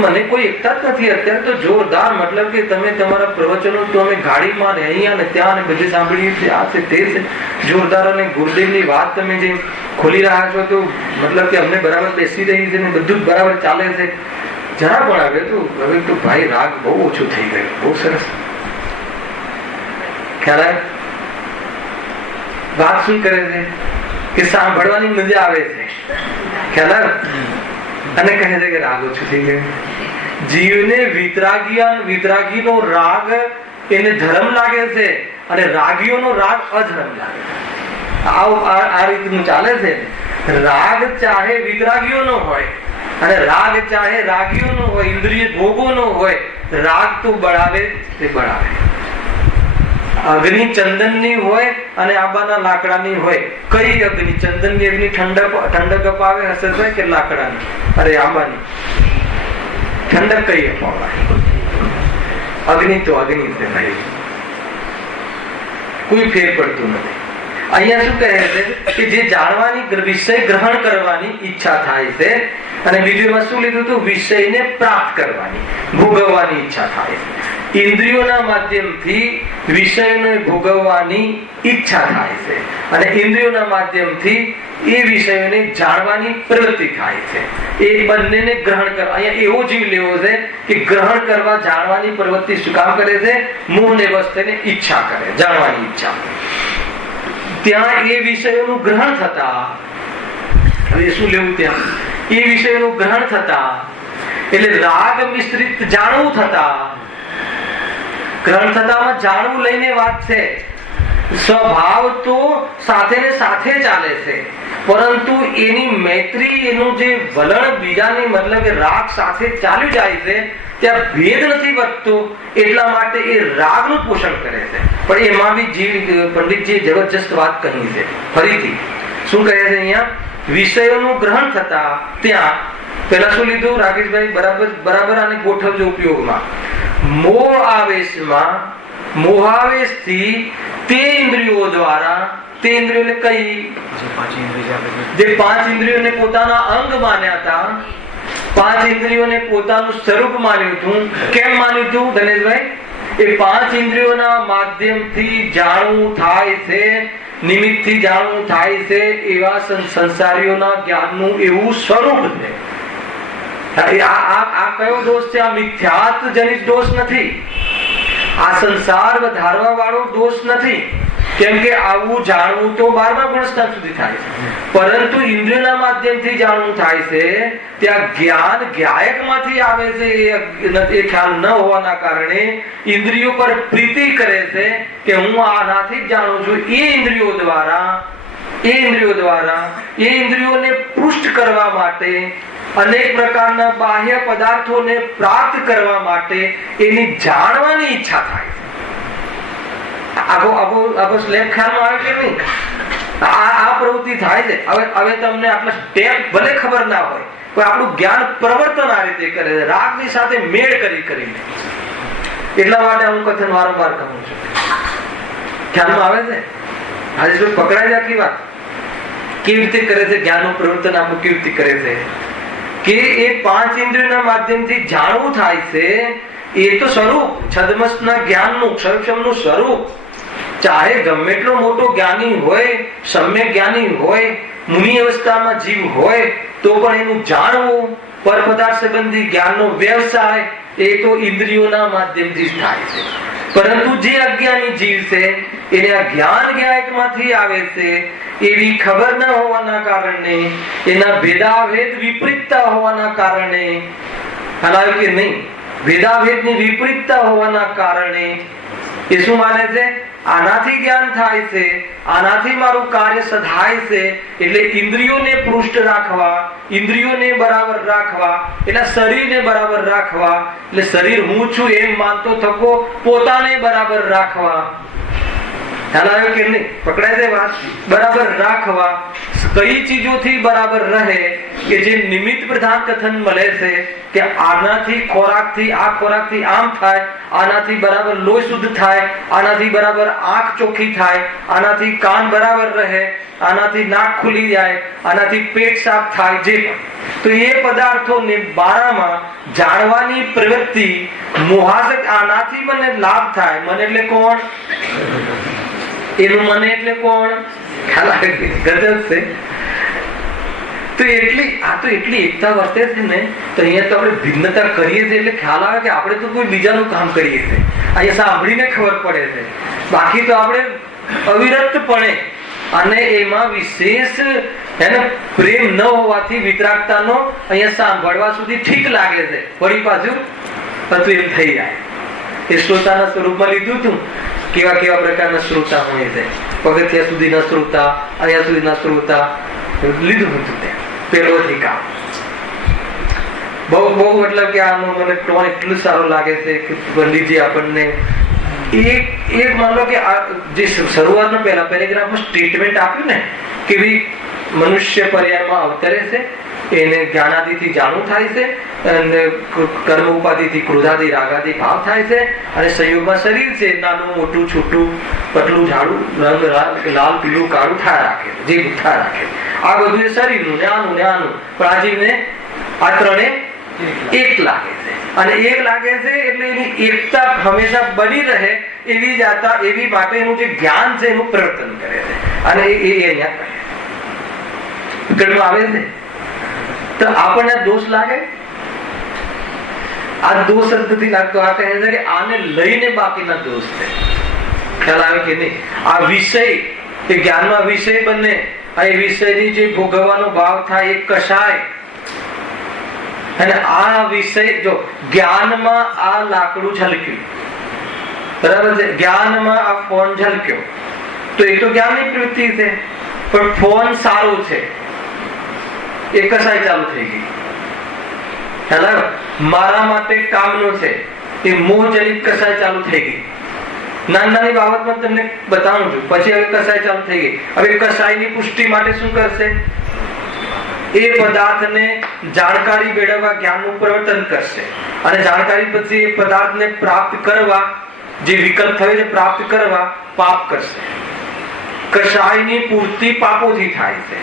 મને કોઈ એકતા જ નથી અત્યારે તો. જોરદાર, મતલબ કે તમે તમારા પ્રવચનો તો અમે ગાડીમાં ને અહીંયા ને ત્યાં ને બધે સાંભળીએ છીએ, આ છે તે છે જોરદાર. અને ગુરુદેવની વાત તમે જે ખોલી રહ્યા છો તો મતલબ કે અમને બરાબર બેસી રહી છે ને બધું જ બરાબર ચાલે છે. જરા પણ આવે તો હવે તો ભાઈ રાગ બહુ ઓછું થઈ ગયું. બહુ સરસ ખ્યાલ. વાત શું કરે છે કે સાંભળવાની મજા આવે છે ખ્યાલ, અને કહે છે કે રાગ ઓછું થઈ ગયું. જીવને વિતરાગીનો રાગ એને ધર્મ લાગે છે અને રાગીઓનો રાગ અધર્મ લાગે છે. આ રીતનું ચાલે છે. રાગ ચાહે વિતરાગીઓનો હોય અને રાગ ચાહે રાગીઓનો હોય, ઇન્દ્રિય ભોગોનો હોય, રાગ તો બળાવે તે બળાવે. અગ્નિ ચંદનની હોય અને આંબાના લાકડાની હોય. કઈ અગ્નિ? ચંદનની અગ્નિ ઠંડક અપાવે હશે કે લાકડાની? અરે આંબાની ઠંડક કઈ અપાવાય? અગ્નિ તો અગ્નિ છે ભાઈ, કોઈ ફેર પડતું નથી. અહીંયા શું કહે છે કે જે જાણવાની વિષય ગ્રહણ કરવાની ઈચ્છા થાય છે, અને બીજું એમાં શું લીધું હતું? વિષયને પ્રાપ્ત કરવાની, ભોગવવાની ઈચ્છા થાય છે. ઇન્દ્રિયોના માધ્યમથી વિષયને ભોગવવાની ઈચ્છા થાય છે અને ઇન્દ્રિયોના માધ્યમથી એ વિષયોને જાણવાની પ્રવૃત્તિ થાય છે. એ બંનેને ગ્રહણ કરવા. અહીંયા એવો જીવ લેવો છે કે ગ્રહણ કરવા, જાણવાની પ્રવૃત્તિ શું કામ કરે છે? મોહને વશ થઈને ઈચ્છા કરે, જાણવાની ઈચ્છા. ત્યાં એ વિષયોનું ગ્રહણ થતા, હવે શું લેવું? ત્યાં એ વિષયોનું ગ્રહણ થતા એટલે રાગ મિશ્રિત જાણવું થતા, ગ્રહણ થતામાં જાણવું લઈને વાત છે. સ્વભાવ તો સાથે ને સાથે ચાલે છે, પરંતુ એની મૈત્રી, એનું જે વલણ બીજાની મતલબ કે રાગ સાથે ચાલ્યું જાય છે, ત્યાં ભેદ નથી વધતો. એટલા માટે એ રાગનું પોષણ કરે છે. પણ એમાં બી પંડિતજીએ જબરજસ્ત વાત કહી છે. ફરીથી શું કહે છે અહીંયા? વિષયોનું ગ્રહણ થતા ત્યાં પેલા શું લીધું રાકેશભાઈ? બરાબર આને ગોઠવજો ઉપયોગમાં. મોહાવેશથી તે ઇન્દ્રિયો દ્વારા, તે ઇન્દ્રિયોને કઈ? જે 5 ઇન્દ્રિયોને પોતાના અંગ માન્યા હતા, 5 ઇન્દ્રિયોને પોતાનું સ્વરૂપ માન્યું હતું. કેમ માન્યું હતું ગણેશભાઈ? એ 5 ઇન્દ્રિયોના માધ્યમથી જાણવું થાય છે, નિમિત્તથી જાણવું થાય છે. એવા સંસારીઓના જ્ઞાનનું એવું સ્વરૂપ છે. આ કયો દોષ છે? આ મિથ્યાત્વ જનિત દોષ નથી, આ સંસાર વધારવા વાળો દોષ નથી. કેમ કે આવું જાણવું તો 12મા ગુણસ્થાન સુધી થાય છે, પરંતુ ઇન્દ્રિયોના માધ્યમથી જાણવું થાય છે. ત્યાં જ્ઞાન જ્ઞાયકમાંથી આવે છે. એ ખ્યાલ ન હોવાના કારણે ઇન્દ્રિયો પર પ્રીતિ કરે છે કે હું આનાથી જ જાણું છું. એ ઇન્દ્રિયો દ્વારા એ ઇન્દ્રિયોને પુષ્ટ કરવા માટે અનેક પ્રકારના બાહ્ય પદાર્થોને પ્રાપ્ત કરવા માટે એની જાણવાની ઈચ્છા થાય. આખો સ્લેબ ખ્યાલમાં આવે કે નહીં? આ પ્રવૃત્તિ થાય છે. હવે તમને આટલા સ્ટેપ ભલે ખબર ના હોય, પણ આપણું જ્ઞાન પ્રવર્તન આ રીતે કરે છે, રાગની સાથે મેળ કરીને. એટલા માટે હું કથન વારંવાર કહું છું. ખ્યાલમાં આવે છે? આજે જો પકડાય આખી વાત કેવી રીતે કરે છે, જ્ઞાનનું પ્રવર્તન આપણું કેવી રીતે કરે છે કે એ 5 ઇન્દ્રિયોના માધ્યમથી જાણવું થાય છે. એ તો સ્વરૂપ છદ્મસના જ્ઞાનનું, ક્ષરક્ષમનું સ્વરૂપ. ચાહે ગમે એટલો મોટો જ્ઞાની હોય, સમ્યક જ્ઞાની હોય, મુનિ અવસ્થામાં જીવ હોય, તો પણ એનું જાણવું, પરપદાર્થ સંબંધી જ્ઞાનનો વ્યવસાય એ તો ઇન્દ્રિયોના માધ્યમથી જ થાય છે. પરંતુ જે અજ્ઞાની જીવ છે એને આ જ્ઞાન જ્ઞાયકમાંથી આવે છે એવી ખબર ન હોવાના કારણે, એના ભેદાભેદ વિપરીતતા હોવાના કારણે, હલાવ્યું કે નહીં, ભેદાભેદની વિપરીતતા હોવાના કારણે એ શું માને છે? આનાથી જ્ઞાન થાય છે, આનાથી મારું કાર્ય સધાય છે, એટલે ઇન્દ્રિયોને પૃષ્ઠ રાખવા, ઇન્દ્રિયોને બરાબર રાખવા, એટલે શરીરને બરાબર રાખવા, એટલે શરીર હું છું એમ માનતો થકો પોતાને બરાબર રાખવા. ખ્યાલ આવ્યો કે નહીં? પકડાય છે વાત? બરાબર રાખવા. કઈ ચીજોથી બરાબર રહે કે જે નિમિત્ત પ્રધાન કથન મળે છે કે આનાથી ખોરાકથી આ ખોરાકથી આમ થાય, આનાથી બરાબર લોહી શુદ્ધ થાય, આનાથી બરાબર આંખ ચોખ્ખી થાય, આનાથી કાન બરાબર રહે, આનાથી નાક ખુલી જાય, આનાથી પેટ સાફ થાય, જે તો એ પદાર્થોને બારામાં જાણવાની પ્રવૃત્તિ મોહાસક. આનાથી મને લાભ થાય. મને એટલે કોણ? એનું મને એટલે કોણ? ખ્યાલ આવે? ગજબ છે. તો એટલી એકતા વર્તે છે ને, તો અહીંયા તો આપણે ભિન્નતા કરીએ છીએ એટલે ખ્યાલ આવે કે આપણે તો કોઈ બીજાનું કામ કરીએ છીએ. અહીંયા સાંભળીને ખબર પડે છે. બાકી તો આપણે અવિરતપણે, અને એમાં વિશેષ એને પ્રેમ ન હોવાથી વિતરાગતાનો અહીંયા સાંભળવા સુધી ઠીક લાગે છે, વળી પાછું હતું એમ થઈ જાય. એ શ્રોતાના સ્વરૂપમાં લીધું હતું. કેવા કેવા પ્રકારના શ્રોતા હોય છે. પગથિયા સુધીના શ્રોતા, અહીંયા સુધીના શ્રોતા લીધું હતું ત્યાં પેલોથી કામ. બહુ મતલબ કે આનો મને ટોન એટલું સારો લાગે છે કે પંડિતજી આપણને એક માન લો કે જે શરૂઆતના પહેલા પેરેગ્રાફમાં સ્ટેટમેન્ટ આપ્યું ને કે મનુષ્ય પર્યાયમાં અવતરે છે, એને જ્ઞાનાદિથી જાણવું થાય છે, અને કર્મ ઉપાધિથી ક્રોધાદિ રાગાદિ ભાવ થાય છે, અને સંયોગમાં શરીર છે, નાનું મોટું છોટું પતલું ઝાડું, રંગ લાલ પીળું કાળું થયા રાખે, જે થયા રાખે. આ બધું એ શરીરનું ને આનું ને આનું, પણ આ જીવને આ ત્રણે એક લાગે છે. અને એક લાગે છે એટલે એની એકતા હંમેશા બની રહે એવી જાતા, એવી માટે એનું જે જ્ઞાન છે એનું પ્રવર્તન કરે છે. અને એ અહીંયા આવે છે. તો આપણને દોષ લાગે? આ દોષ નથી લાગતો. આ કહે છે કે આને લઈને બાકીના દોષ છે. ખ્યાલ આવે કે નહીં? આ વિષય એ જ્ઞાનમાં વિષય બને, એ વિષયની જે ભોગવવાનો ભાવ થાય એ કશાય. અને આ વિષય જો જ્ઞાનમાં આ લાકડું ઝલક્યું, બરાબર છે, જ્ઞાનમાં આ ફોન ઝલક્યો, તો એ તો જ્ઞાનની પ્રવૃત્તિ છે. પણ ફોન સારો છે એ કસાય ચાલુ થઈ ગઈ. હેલો, મારા માટે કામનો છે એ મોહજનિત કસાય ચાલુ થઈ ગઈ. નાની બાબતમાં તમને બતાવું છું, પછી હવે કસાય ચાલુ થઈ ગઈ. હવે કસાયની પુષ્ટિ માટે શું કરશે? એ પદાર્થને જાણકારી મેળવવા જ્ઞાનનું પ્રવર્તન કરશે, અને જાણકારી પછી એ પદાર્થને પ્રાપ્ત કરવા, જે વિકલ્પ થયો છે પ્રાપ્ત કરવા, પાપ કરશે. કષાયની પૂર્તિ પાપોથી થાય છે,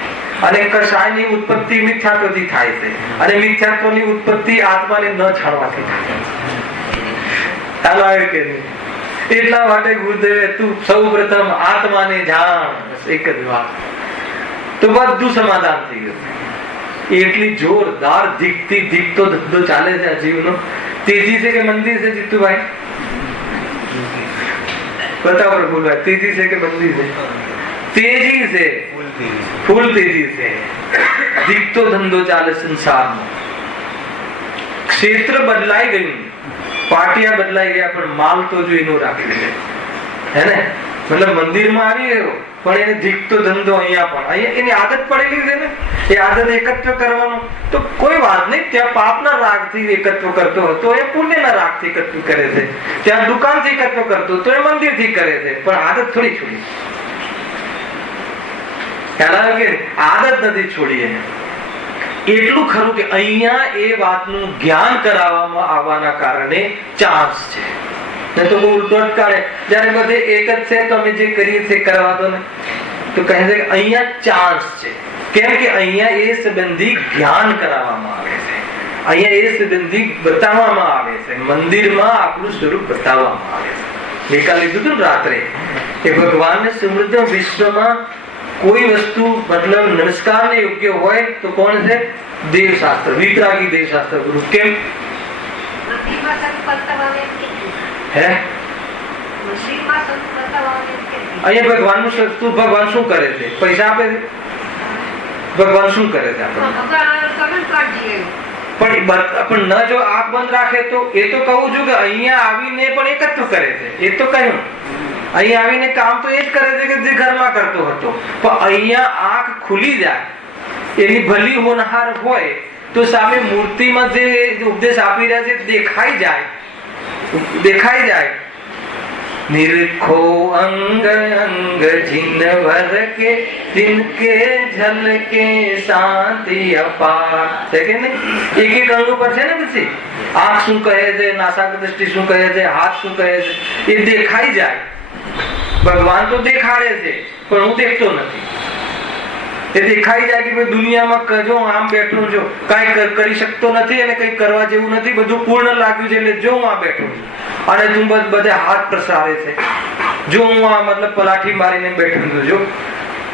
અને કષાયની ઉત્પત્તિ મિથ્યાત્વથી થાય છે, અને મિથ્યાત્વની ઉત્પત્તિ આત્માને ન જાણવાથી થાય છે. એટલા માટે ગુરુદેવે તું સૌ પ્રથમ આત્માને જાણ, એક જ વાત, તો બધું સમાધાન થઈ ગયું. એટલી જોરદાર ધીકતી ધીકતો ધંધો ચાલે છે આ જીવનો. તેજી છે કે મંદી છે જીતુભાઈ? બતાવો પ્રભુભાઈ, તેજી છે કે મંદી છે? તેજી છે, ફૂલ તેજી છે. ધીકતો ધંધો ચાલે સંસારનો. ક્ષેત્ર બદલાઈ ગયું, પાટિયા બદલાઈ ગયા, પણ માલ તો જો એનો રાખ્યો છે, હે ને? મતલબ મંદિરમાં આવી ગયો પણ એને દીકતો ધંધો અહીંયા પણ અહીંયા એની આદત પડેલી છે ને, એ આદત એકત્વ કરવાનો, તો કોઈ વાત નહીં. ત્યાં પાપના રાગથી એકત્વ કરતો હતો એ પુણ્યના રાગથી એકત્વ કરે છે. ત્યાં દુકાનથી એકત્વ કરતો તો એ મંદિરથી કરે છે, પણ આદત થોડી છોડી. ખ્યાલ આવે કે આદત નથી છોડી એને. એટલું ખરું કે અહીંયા એ વાતનું જ્ઞાન કરાવવામાં આવવાના કારણે ચાન્સ છે. નહીં તો બહુ ઉલટોટ કાઢે, જયારે બધે એક જ છે તો અમે જે કરીએ તે કરવા દો ને, તો કહે છે કે અહીંયા ચાન્સ છે. કેમ કે અહીંયા એ સંબંધી જ્ઞાન કરાવવામાં આવે છે, અહીંયા એ સંબંધી બતાવવામાં આવે છે, મંદિરમાં આપણું સ્વરૂપ બતાવવામાં આવે છે. ગઈકાલે લીધું હતું રાત્રે કે ભગવાનને સમૃદ્ધ વિશ્વમાં કોઈ વસ્તુ મતલબ નમસ્કારને યોગ્ય હોય તો કોણ છે? દેવશાસ્ત્ર, વિતરાગી દેવશાસ્ત્ર ગુરુ. કેમ? અહીંયા ભગવાનનું સસ્તું, ભગવાન શું કરે છે? પૈસા આપે છે? ભગવાન શું કરે છે આપણને? પણ ન જો આંખ બંધ રાખે તો એ તો કહું છું કે અહીંયા આવીને પણ એકત્વ કરે છે. એ તો કહ્યું અહીંયા આવીને કામ તો એ જ કરે છે કે જે ઘરમાં કરતો હતો, પણ અહીંયા આંખ ખુલી જાય, એની ભલી હોનહાર હોય તો સામે મૂર્તિમાં જે ઉપદેશ આપી રહ્યા છે દેખાઈ જાય. નિરખો અંગ અંગ જીનવર કે जिनके झलके शांति अपार છે કે નહીં? એક એક અંગ ઉપર છે ને. પછી આંખ શું કહે છે, નાસાક દ્રષ્ટિ શું કહે છે, હાથ શું કહે છે, એ દેખાઈ જાય. ભગવાન તો દેખાડે છે પણ હું દેખતો નથી. એ દેખાઈ જાય કે દુનિયામાં જો આમ બેઠો છો, કાંઈ કરી શકતો નથી અને કંઈ કરવા જેવું નથી, બધું પૂર્ણ લાગ્યું છે, એટલે જો હું આ બેઠો છું અને તું બધે હાથ પ્રસારે છે, જો હું આ મતલબ પલાઠી મારીને બેઠો છું, જો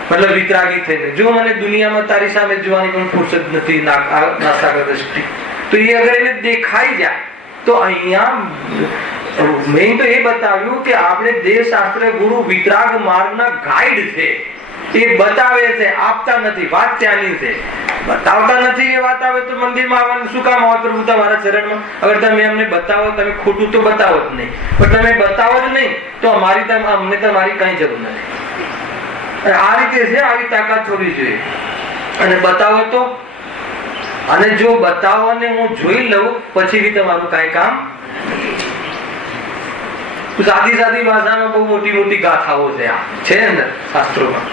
મતલબ વિતરાગી થઈને, જો મને દુનિયામાં તારી સામે જોવાની પણ ફુરસત નથી, નાસાક દ્રષ્ટિ, તો એ અગર એને દેખાઈ જાય તો અહીંયા મેં તો એ બતાવ્યું કે આપણે દેવશાસ્ત્ર ગુરુ વિતરાગ માર્ગના ગાઈડ છે. એ બતાવે છે, આપતા નથી. વાત ત્યાંની છે, બતાવતા નથી. એ વાત આવે તો મંદિરમાં આવવાનું શું કામ આવે? પ્રભુ તમારા ચરણમાં અગર તમે અમને બતાવો, તમે ખોટું તો બતાવો જ નહીં, પણ તમે બતાવો જ નહીં તો અમને તમારી કઈ જરૂર નથી. આ રીતે છે, આવી તાકાત હોવી જોઈએ. અને બતાવો તો, અને જો બતાવો ને હું જોઈ લઉં પછી બી તમારું કઈ કામ. સાદી સાદી ભાષામાં બહુ મોટી મોટી ગાથાઓ છે, આ છે અંદર શાસ્ત્રોમાં.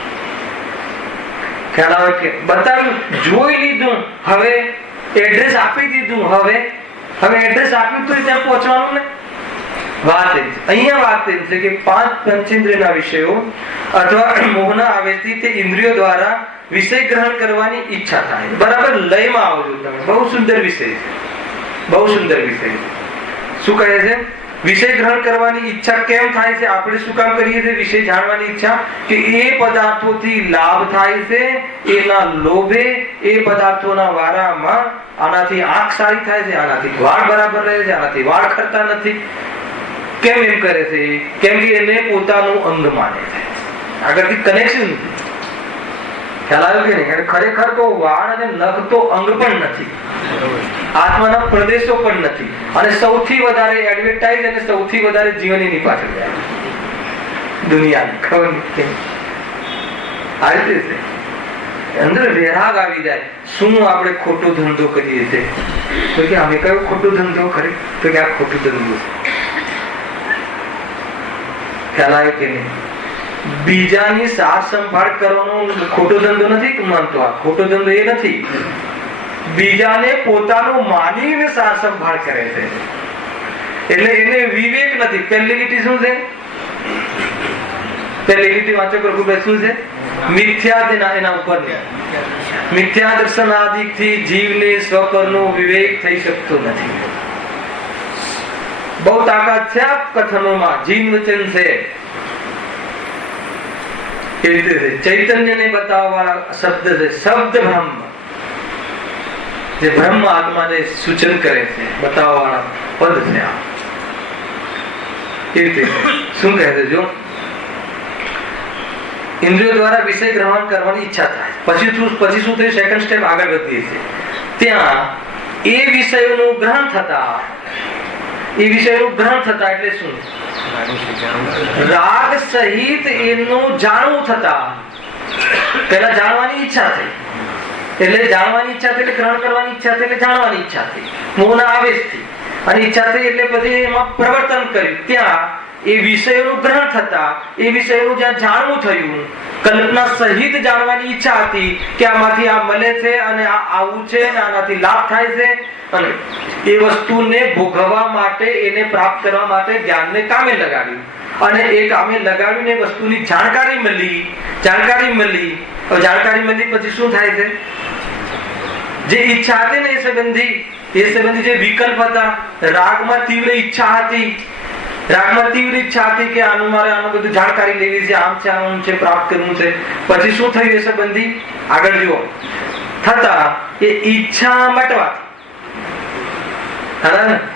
ખ્યાલ આવે કે બતાવ્યું, જોઈ લીધું, હવે એડ્રેસ આપી દીધું, હવે એડ્રેસ આપ્યું તો ત્યાં પહોંચવાનું ને. વાત એ અહીંયા વાત એ છે કે 5 પંચેન્દ્રિયના વિષયો અથવા મોહના આવેશથી તે ઇન્દ્રિયો દ્વારા વિષય ગ્રહણ કરવાની ઈચ્છા થાય. બરાબર લયમાં આવજો તમે. બહુ સુંદર વિષય છે, બહુ સુંદર વિષય છે. શું કહે છે? વિષય ગ્રહણ કરવાની ઈચ્છા કેમ થાય છે? આપણે શું કામ કરીએ છીએ વિષય જાણવાની ઈચ્છા? કે એ પદાર્થોથી લાભ થાય છે, એના લોભે એ પદાર્થોના વારામાં આનાથી આંખ સારી થાય છે, આનાથી વાળ બરાબર રહે છે, આનાથી વાળ ખરતા નથી. કેમ એમ કરે છે? કેમ કે એને પોતાનું અંગ માને છે, આગળથી કનેક્શન નથી. ખ્યાલ આવ્યો કે નહીં? ખરેખર તો વાળ અને નખ તો અંગ પણ નથી, આત્માના પ્રદેશો પણ નથી. અને સૌથી વધારે એડવર્ટાઇઝ અને સૌથી વધારે જીવન એની પાછળ જાય દુનિયાની. ખબર નથી આ રીતે છે. અંદર વેરાગ આવી જાય. શું આપણે ખોટો ધંધો કરીએ છીએ? તો કે અમે કયો ખોટો ધંધો કરી? તો કે આ ખોટો ધંધો છે. ખ્યાલ આવે કે નહીં? બીજાની સાર સંભાળ કરવાનો ખોટો ધંધો નથી માનતો. આ ખોટો ધંધો એ નથી. બીજાને પોતાનું માનીને સાર સંભાળ કરે છે, એટલે એને વિવેક નથી. પહેલી લીટી શું છે? પહેલી લીટી વાંચો પ્રભુ શું છે? મિથ્યા. એના ઉપર મિથ્યા દર્શન આદિથી જીવને સ્વપરનો વિવેક થઈ શકતો નથી. બહુ તાકાત છે આ કથનોમાં. જીન વચન છે એ રીતે ચૈતન્યને બતાવવા શબ્દ છે. શબ્દ બ્રહ્મ, જે બ્રહ્મ આત્માને સૂચન કરે છે, બતાવવા વાળા પદ છે આ. એ રીતે શું કહે છે? જો ઇન્દ્રિયો દ્વારા વિષય ગ્રહણ કરવાની ઈચ્છા થાય, પછી શું થયું? સેકન્ડ સ્ટેપ આગળ વધીએ છીએ. ત્યાં એ વિષયોનું ગ્રહણ થતા એટલે શું? રાગ સહિત એનું જાણવું થતા પેલા જાણવાની ઈચ્છા થઈ, એટલે જાણવાની ઈચ્છા થઈ એટલે ગ્રહણ કરવાની ઈચ્છા થઈ એટલે જાણવાની ઈચ્છા થઈ, મોહના આવેશથી, અને ઈચ્છા થઈ એટલે પછી એમાં પ્રવર્તન કર્યું. ત્યાં એ વિષયોનું ગ્રહણ થતા એ વિષયોનું જ્યાં જાણવું થયું, કલ્પના સહિત જાણવાની ઈચ્છા હતી કે આમાંથી આ મળે છે અને આ આવું છે અને આનાથી લાભ થાય છે, અને એ વસ્તુને ભોગવવા માટે, એને પ્રાપ્ત કરવા માટે જ્ઞાનને કામે લગાડ્યું, અને એ કામે લગાડીને વસ્તુની જાણકારી મળી. જાણકારી મળી પછી શું થાય છે? જે ઈચ્છા હતી ને એ સંબંધી જે વિકલ્પ હતા, રાગમાં તીવ્ર ઈચ્છા હતી કે આનું મારે આનું બધું જાણકારી લેવી છે, આમ છે, આમ છે, પ્રાપ્ત કરવું છે. પછી શું થયું? એ સંબંધી આગળ જુઓ, થતા એ ઈચ્છા મટવાથી,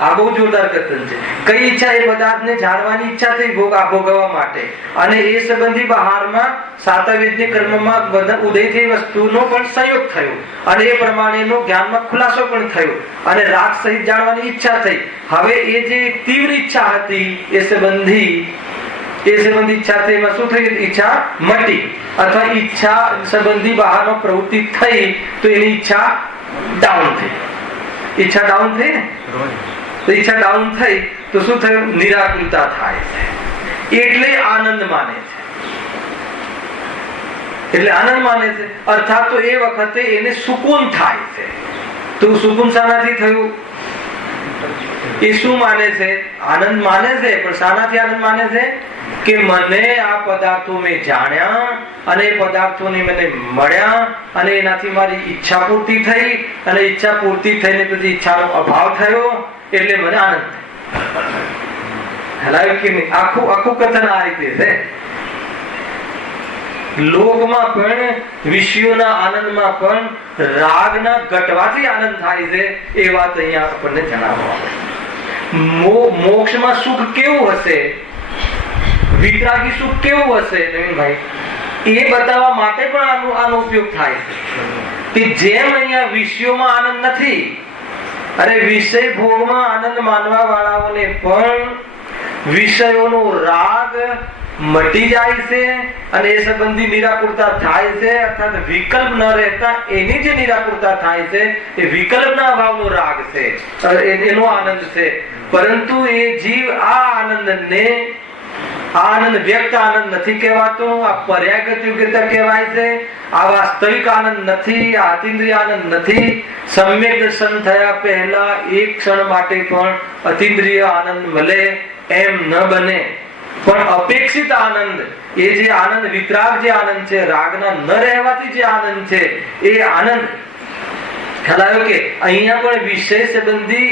આ બહુ જોરદાર કથન છે. કઈ ઈચ્છા? એ પદાર્થને જાણવાની ઈચ્છા થઈ ભોગવવા માટે, અને એ સંબંધી બહારમાં સાતવેદની કર્મમાં ઉદય થઈ વસ્તુનો પણ સંયોગ થયો, અને એ પ્રમાણેનો જ્ઞાનમાં ખુલાસો પણ થયો, અને રાગ સહિત જાણવાની ઈચ્છા થઈ. હવે એ જે તીવ્ર ઈચ્છા હતી એ સંબંધી ઈચ્છા થઈ, એમાં શું થયું? ઈચ્છા મટી, અથવા ઈચ્છા સંબંધી બહારનો પ્રવૃત્તિ થઈ તો એની ઈચ્છા ડાઉન થઈ. ઈચ્છા ડાઉન થઈ ને, તો ઈચ્છા ડાઉન થઈ તો શું થયું? નિરાકુરતા થાય છે, એટલે આનંદ માને છે. અર્થાત તો એ વખતે એને સુકૂન થાય છે. તો સુકૂન શાનાથી થયું? એ શું માને છે? આનંદ માને છે. પણ શાનાથી આનંદ માને છે? કે મને આ પદાર્થો મેં જાણ્યા, અને એ પદાર્થોને મને મળ્યા, અને એનાથી મારી ઈચ્છા પૂર્તિ થઈ, અને ઈચ્છા પૂર્તિ થઈને પછી ઈચ્છાનો અભાવ થયો, એટલે મને આનંદ થયો. કે નહીં? આખું કથન આ રીતે છે. લોકમાં પણ, વિષયોના આનંદમાં પણ રાગના ઘટવાથી આનંદ થાય છે, એ વાત અહીંયા આપણને જણાવવા આવે. મોક્ષમાં સુખ કેવું હશે, વિતરાગી સુખ કેવું હશે નવીનભાઈ, એ બતાવવા માટે પણ આનો ઉપયોગ થાય છે. કે જેમ અહીંયા વિષયોમાં આનંદ નથી, અરે વિષય ભોગમાં આનંદ માનવા વાળાઓને પણ વિષયોનો રાગ મટી જાય છે, અને એ સંબંધી નિરાકુરતા થાય છે, અર્થાત વિકલ્પ ન રહેતા એની જે નિરાકુરતા થાય છે એ વિકલ્પના અભાવનો રાગ છે, એનો આનંદ છે. પરંતુ એ જીવ આ આનંદ વ્યક્ત આનંદ નથી કહેવાતો, આ પર્યાયગત યોગ્યતા કહેવાય છે. આ વાસ્તવિક આનંદ નથી, આ અતિન્દ્રિય આનંદ નથી. સમ્યક દર્શન થયા પહેલા એક ક્ષણ માટે પણ અતિન્દ્રિય આનંદ મળે એમ ન બને, પણ અપેક્ષિત આનંદ, એ જે આનંદ વિતરાગ જે આનંદ છે, રાગના ન રહેવાથી જે આનંદ છે, એ આનંદ ખ્યાલ આવ્યો કે અહીંયા પણ વિષય સંબંધી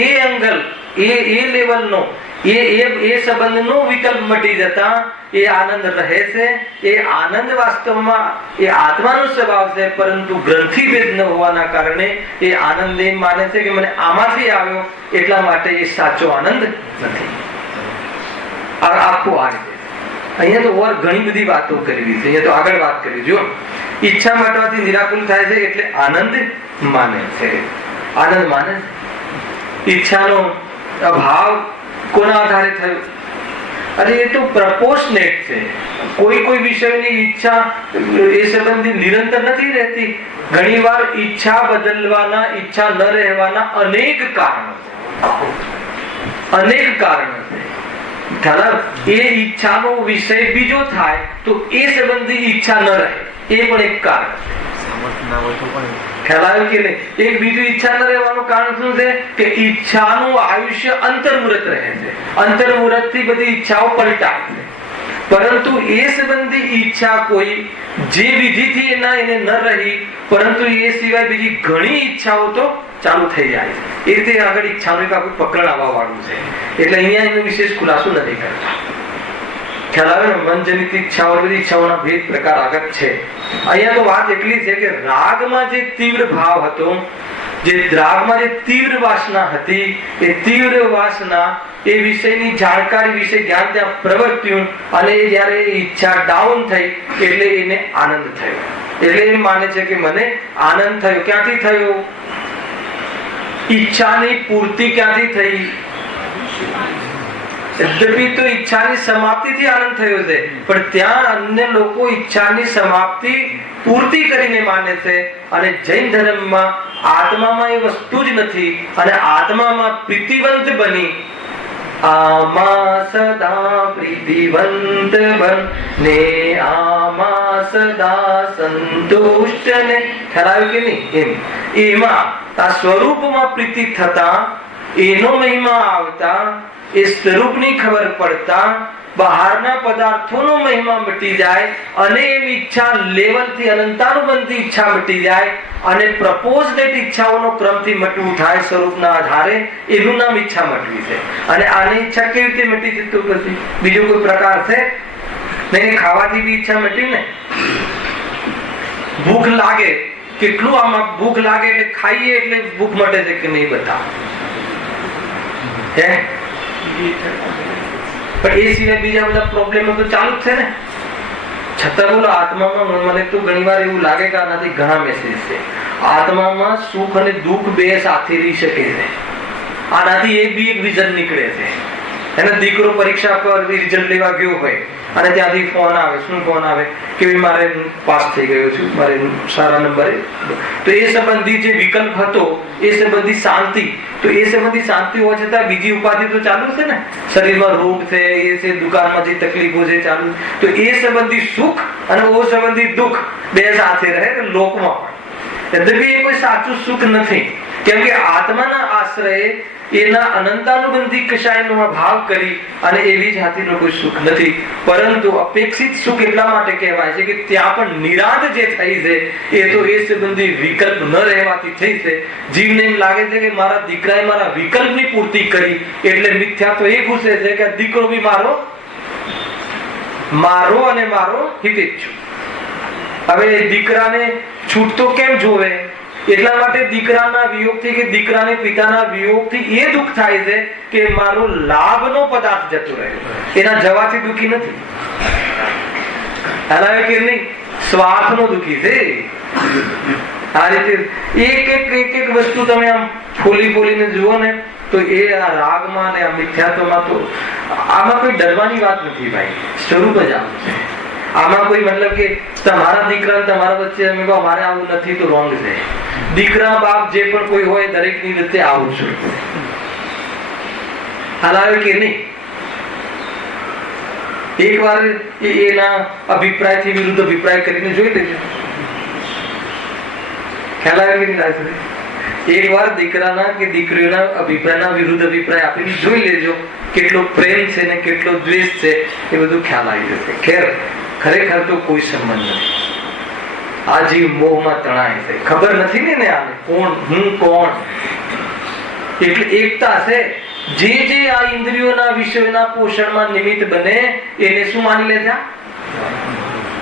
એ એંગલ, એ લેવલનો, એ સંબંધનો વિકલ્પ મટી જતા એ આનંદ રહે છે. એ આનંદ વાસ્તવમાં એ આત્માનો સ્વભાવ છે, પરંતુ ગ્રંથિ ભેદ ન હોવાના કારણે એ આનંદ એમ માને છે કે મને આમાંથી આવ્યો, એટલા માટે એ સાચો આનંદ નથી. આખું આ રીતે અહીંયા તો ઓર ઘણી બધી વાતો કરવી છે. અહીંયા તો આગળ વાત કરી, જો ઈચ્છા મટવાથી નિરાકુલ થાય છે એટલે આનંદ માને છે. ઈચ્છાનો અભાવ કોના આધારે થયો? અરે એ તો પ્રપોર્શનેટ છે. કોઈ વિષયની ઈચ્છા એ સંબંધી નિરંતર નથી રહેતી. ઘણીવાર ઈચ્છા બદલવાના, ઈચ્છા ન રહેવાના અનેક કારણો છે. એ ઈચ્છાનો વિષય બીજો થાય તો એ સંબંધી ઈચ્છા ન રહે, એ પણ એક કારણ ખ્યાલ આવ્યો કે નહીં? એક બીજું ઈચ્છા ન રહેવાનું કારણ શું છે? કે ઈચ્છાનું આયુષ્ય અંતર્મુહૂર્ત રહે છે. અંતર્મુહૂર્ત થી બધી ઈચ્છાઓ પલટાય છે, પરંતુ એ સંબંધી ઈચ્છા કોઈ જે વિધિથી એને ન રહી, પરંતુ એ સિવાય બીજી ઘણી ઈચ્છાઓ તો ચાલુ થઈ જાય છે. એ રીતે આગળ ઈચ્છાનું આખું પકડ આવવા વાળું છે, એટલે અહીંયા એનો વિશેષ ખુલાસો નથી કરતા. ખ્યાલ આવે ને? મનજનિત ઈચ્છાઓ, બધી ઈચ્છાઓના ભેદ પ્રકાર આગળ છે. અહીંયા તો વાત એટલી છે કે રાગમાં જે તીવ્ર ભાવ હતો, જે રાગમાં જે તીવ્ર વાસના હતી, એ તીવ્ર વાસના એ વિષયની જાણકારી વિશે જ્ઞાન ત્યાં પ્રવર્ત્યું, અને એ જયારે ઈચ્છા ડાઉન થઈ એટલે એને આનંદ થયો. એટલે એ માને છે કે મને આનંદ થયો. ક્યાંથી થયો? ઈચ્છાની પૂર્તિ ક્યાંથી થઈ? यद्यपि तो ઈચ્છાની સમાપ્તિથી આનંદ થયો છે, પણ ત્યાં અન્ય લોકો ઈચ્છાની સમાપ્તિ પૂર્તિ કરીને માને છે. અને જૈન ધર્મમાં આત્મામાં એ વસ્તુ જ નથી, અને આત્મામાં પ્રીતિવંત બની આમા સદા પ્રીતિવંત બન ને આમા સદા સંતુષ્ટ ને, ખ્યાલ આવ્યો કે નહીં? એમાં આ સ્વરૂપમાં પ્રીતિ થતા, એનો મહિમા આવતા, એ સ્વરૂપની ખબર પડતા બહારના પદાર્થોનો મહિમા મટી જાય, અને એમ ઈચ્છા લેવલથી અનંતાનું બનતી ઈચ્છા મટી જાય, અને પ્રપોઝડ ઈચ્છાઓનો ક્રમથી મટવું થાય સ્વરૂપના આધારે, એનું નામ ઈચ્છા મટવી છે. અને આની ઈચ્છા કેવી રીતે મટી છે? તો પછી બીજો કોઈ પ્રકાર છે નહીં. ખાવાથી બી ઈચ્છા મટી ને. ભૂખ લાગે, કેટલું આમાં ભૂખ લાગે એટલે ખાઈએ એટલે ભૂખ મટે છે કે નહીં? બતાવો. પણ એ સિવાય બીજા બધા પ્રોબ્લેમ તો ચાલુ જ છે ને. છતાં બોલો આત્મામાં મને તો ઘણી વાર એવું લાગે કે આનાથી ઘણા મેસેજ છે. આત્મામાં સુખ અને દુઃખ બે સાથે રહી શકે છે. આનાથી એ બી એક વિઝન નીકળે છે. એનો દીકરો પરીક્ષા પર રિઝલ્ટ લેવા ગયો હોય અને ત્યાંથી ફોન આવે. શું ફોન આવે? કે મારે પાસ થઈ ગયો છું, મારે સારા નંબરે. તો એ સંબંધી જે વિકલ્પ હતો એ સંબંધી શાંતિ, તો એ સંબંધી શાંતિ હોવા છતાં બીજી ઉપાધિ તો ચાલુ છે ને. શરીરમાં રોગ છે, એ છે, દુકાનમાં જે તકલીફો છે ચાલુ. તો એ સંબંધી સુખ અને ઓ સંબંધી દુઃખ બે સાથે રહે લોકમાં પણ. યદ્યપિ એ કોઈ સાચું સુખ નથી, કેમ કે આત્માના આશ્રયે એના અનંતાનુબંધી કશાયનો ભાવ કરી અને એવી જાતિનો કોઈ સુખ નથી. પરંતુ અપેક્ષિત સુખ એટલા માટે કહેવાય છે કે ત્યાં પણ નિરાંત જે થઈ છે એ તો એ સંબંધી વિકલ્પ ન રહેવાથી થઈ છે. જીવને એમ લાગે છે કે મારા દીકરાએ મારા વિકલ્પની પૂર્તિ કરી, એટલે મિથ્યા તો એ ઘૂસે છે કે દીકરો બી મારો અને મારો હિતેચ્છુ. હવે દીકરાને છૂટતો કેમ જોવે? એટલા માટે દીકરાના વિયોગથી કે દીકરાને પિતાના વિયોગથી એ દુઃખ થાય છે કે મારો લાભનો પદાર્થ જતો રહ્યો. એના જવાથી દુઃખી નથી. હલાવે કે નહીં? સ્વાર્થનો દુઃખી છે. આ રીતે એક વસ્તુ તમે આમ ખોલીને જુઓ ને તો એ આ રાગમાં ને આ મિથ્યાત્વમાં તો આમાં કોઈ ડરવાની વાત નથી ભાઈ. સ્વરૂપ જ આવું છે. આમાં કોઈ મતલબ કે તમારા દીકરા તમારા વચ્ચે અમારે આવું નથી તો રોંગ છે. દીકરા બાપ જે પણ કોઈ હોય દરેકની રીતે આવું છે. હલાવે કે નહીં? એક વાર એના અભિપ્રાયથી વિરુદ્ધ અભિપ્રાય કરીને જોઈ લેજો. ખ્યાલ આવે કે નહીં? એક વાર દીકરાના કે દીકરીઓના અભિપ્રાયના વિરુદ્ધ અભિપ્રાય આપીને જોઈ લેજો. કેટલો પ્રેમ છે ને કેટલો દ્વેષ છે એ બધું ખ્યાલ આવી જશે. ખેર ખરેખર તો કોઈ સંબંધ નથી. આ જીવ મોહમાં તણાય છે. ખબર નથી ને આને કોણ હું કોણ. એટલે એકતા છે. જે આ ઇન્દ્રિયોના વિષયોના પોષણમાં નિમિત્ત બને એને શું માની લે છે?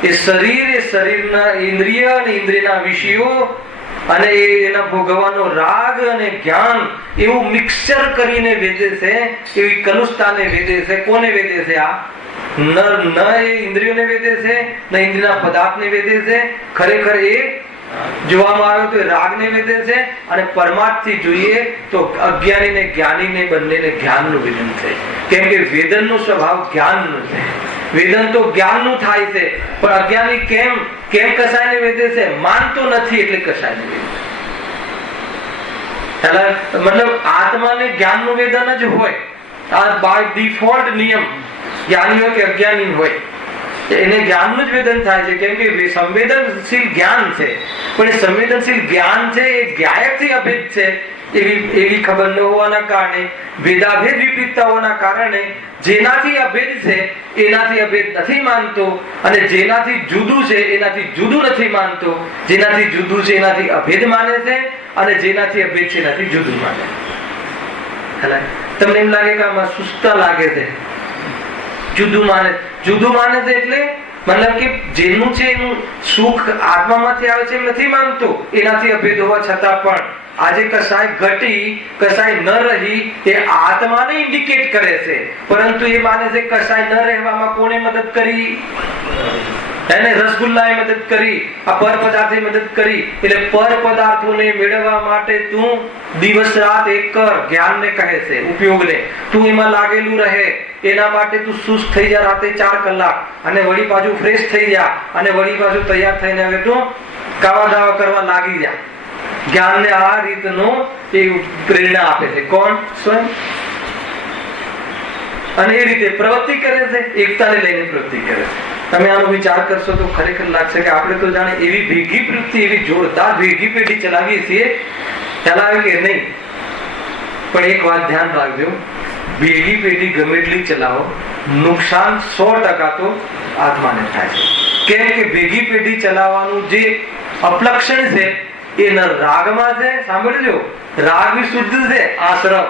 એ શરીરના ઇન્દ્રિય અને ઇન્દ્રિયના વિષયો અને એના ભોગવવાનો રાગ અને જ્ઞાન એવું મિક્સચર કરીને વેદે છે. એવી કલુષતાને વેદે છે. કોને વેદે છે? આ ન ઇન્દ્રિયોને વેદે છે, ન ઇન્દ્રિયના પદાર્થને વેદે છે. ખરેખર એ જોવામાં આવે તો રાગને વેદે છે. અને પરમાર્થથી જોઈએ તો અજ્ઞાની ને જ્ઞાનીને બંનેને જ્ઞાનનું વેદન છે. કેમ કે વેદનનો સ્વભાવ જ્ઞાનનો છે. વેદન તો જ્ઞાનનું થાય છે, પણ અજ્ઞાની કેમ કશાયને વેદે છે? માનતો નથી એટલે કશાયને વેદે. મતલબ આત્માને જ્ઞાનનું વેદન જ હોય. આ બાય ડિફોલ્ટ નિયમ જ્ઞાની હોય કે અજ્ઞાની હોય એને જ્ઞાનનું જ વેદન થાય છે. કેમ કે સંવેદનશીલ જ્ઞાન છે, પણ એ સંવેદનશીલ જ્ઞાન છે એ જ્ઞાયકથી અભેદ છે એવી ખબર ન હોવાના કારણે, ભેદાભેદ વિપરીતતાઓના કારણે જેનાથી અભેદ છે એનાથી અભેદ નથી માનતો, અને જેનાથી જુદું છે એનાથી જુદું નથી માનતો. જેનાથી જુદું છે એનાથી અભેદ માને છે, અને જેનાથી અભેદ છે એનાથી જુદું માને. તમને એમ લાગે કે આમાં સુસ્તા લાગે છે? જુદું માને છે એટલે મતલબ કે જેનું છે એનું સુખ આત્મામાંથી આવે છે એમ નથી માનતો. એનાથી અભેદ હોવા છતાં પણ આજે કસાય ઘટી કસાય ન રહી એ આત્માને ઇન્ડિકેટ કરે છે, પરંતુ એ માને છે કસાય ન રહેવામાં કોને મદદ કરી? એને રસગુલ્લાએ મદદ કરી, આ પર પદાર્થે મદદ કરી. એટલે પર પદાર્થોને મેળવવા માટે તું દિવસ રાત એક કર, જ્ઞાનને કહે છે, ઉપયોગને. તું એમાં લાગેલું રહે, એના માટે તું સુસ્ત થઈ જા રાતે 4 કલાક, અને વળી પાછું ફ્રેશ થઈ જા, અને વળી પાછું તૈયાર થઈને હવે તું કાવા દાવા કરવા લાગી જા. જ્ઞાનને આ રીતનો એ પ્રેરણા આપે છે. કોણ? સ્વયં. અને એ રીતે પ્રવૃત્તિ કરે છે, એકતાને લઈને પ્રવૃત્તિ કરે છે. તમે આનો વિચાર કરશો તો ખરેખર લાગશે કે આપણે તો જાણે એવી ભેગી પ્રવૃત્તિ, એવી જોરદાર ભેગી પેઢી ચલાવીએ છીએ. ચલાવે કે નહીં, પણ એક વાત ધ્યાન રાખજો, ભેગી પેઢી ગમે એટલી ચલાવો, નુકસાન 100% તો આત્માને થાય છે. કેમ કે ભેગી પેઢી ચલાવવાનું જે અપલક્ષણ છે એ ન રાગમાં છે. સાંભળજો, રાગ બી શુદ્ધ છે, આશ્રમ,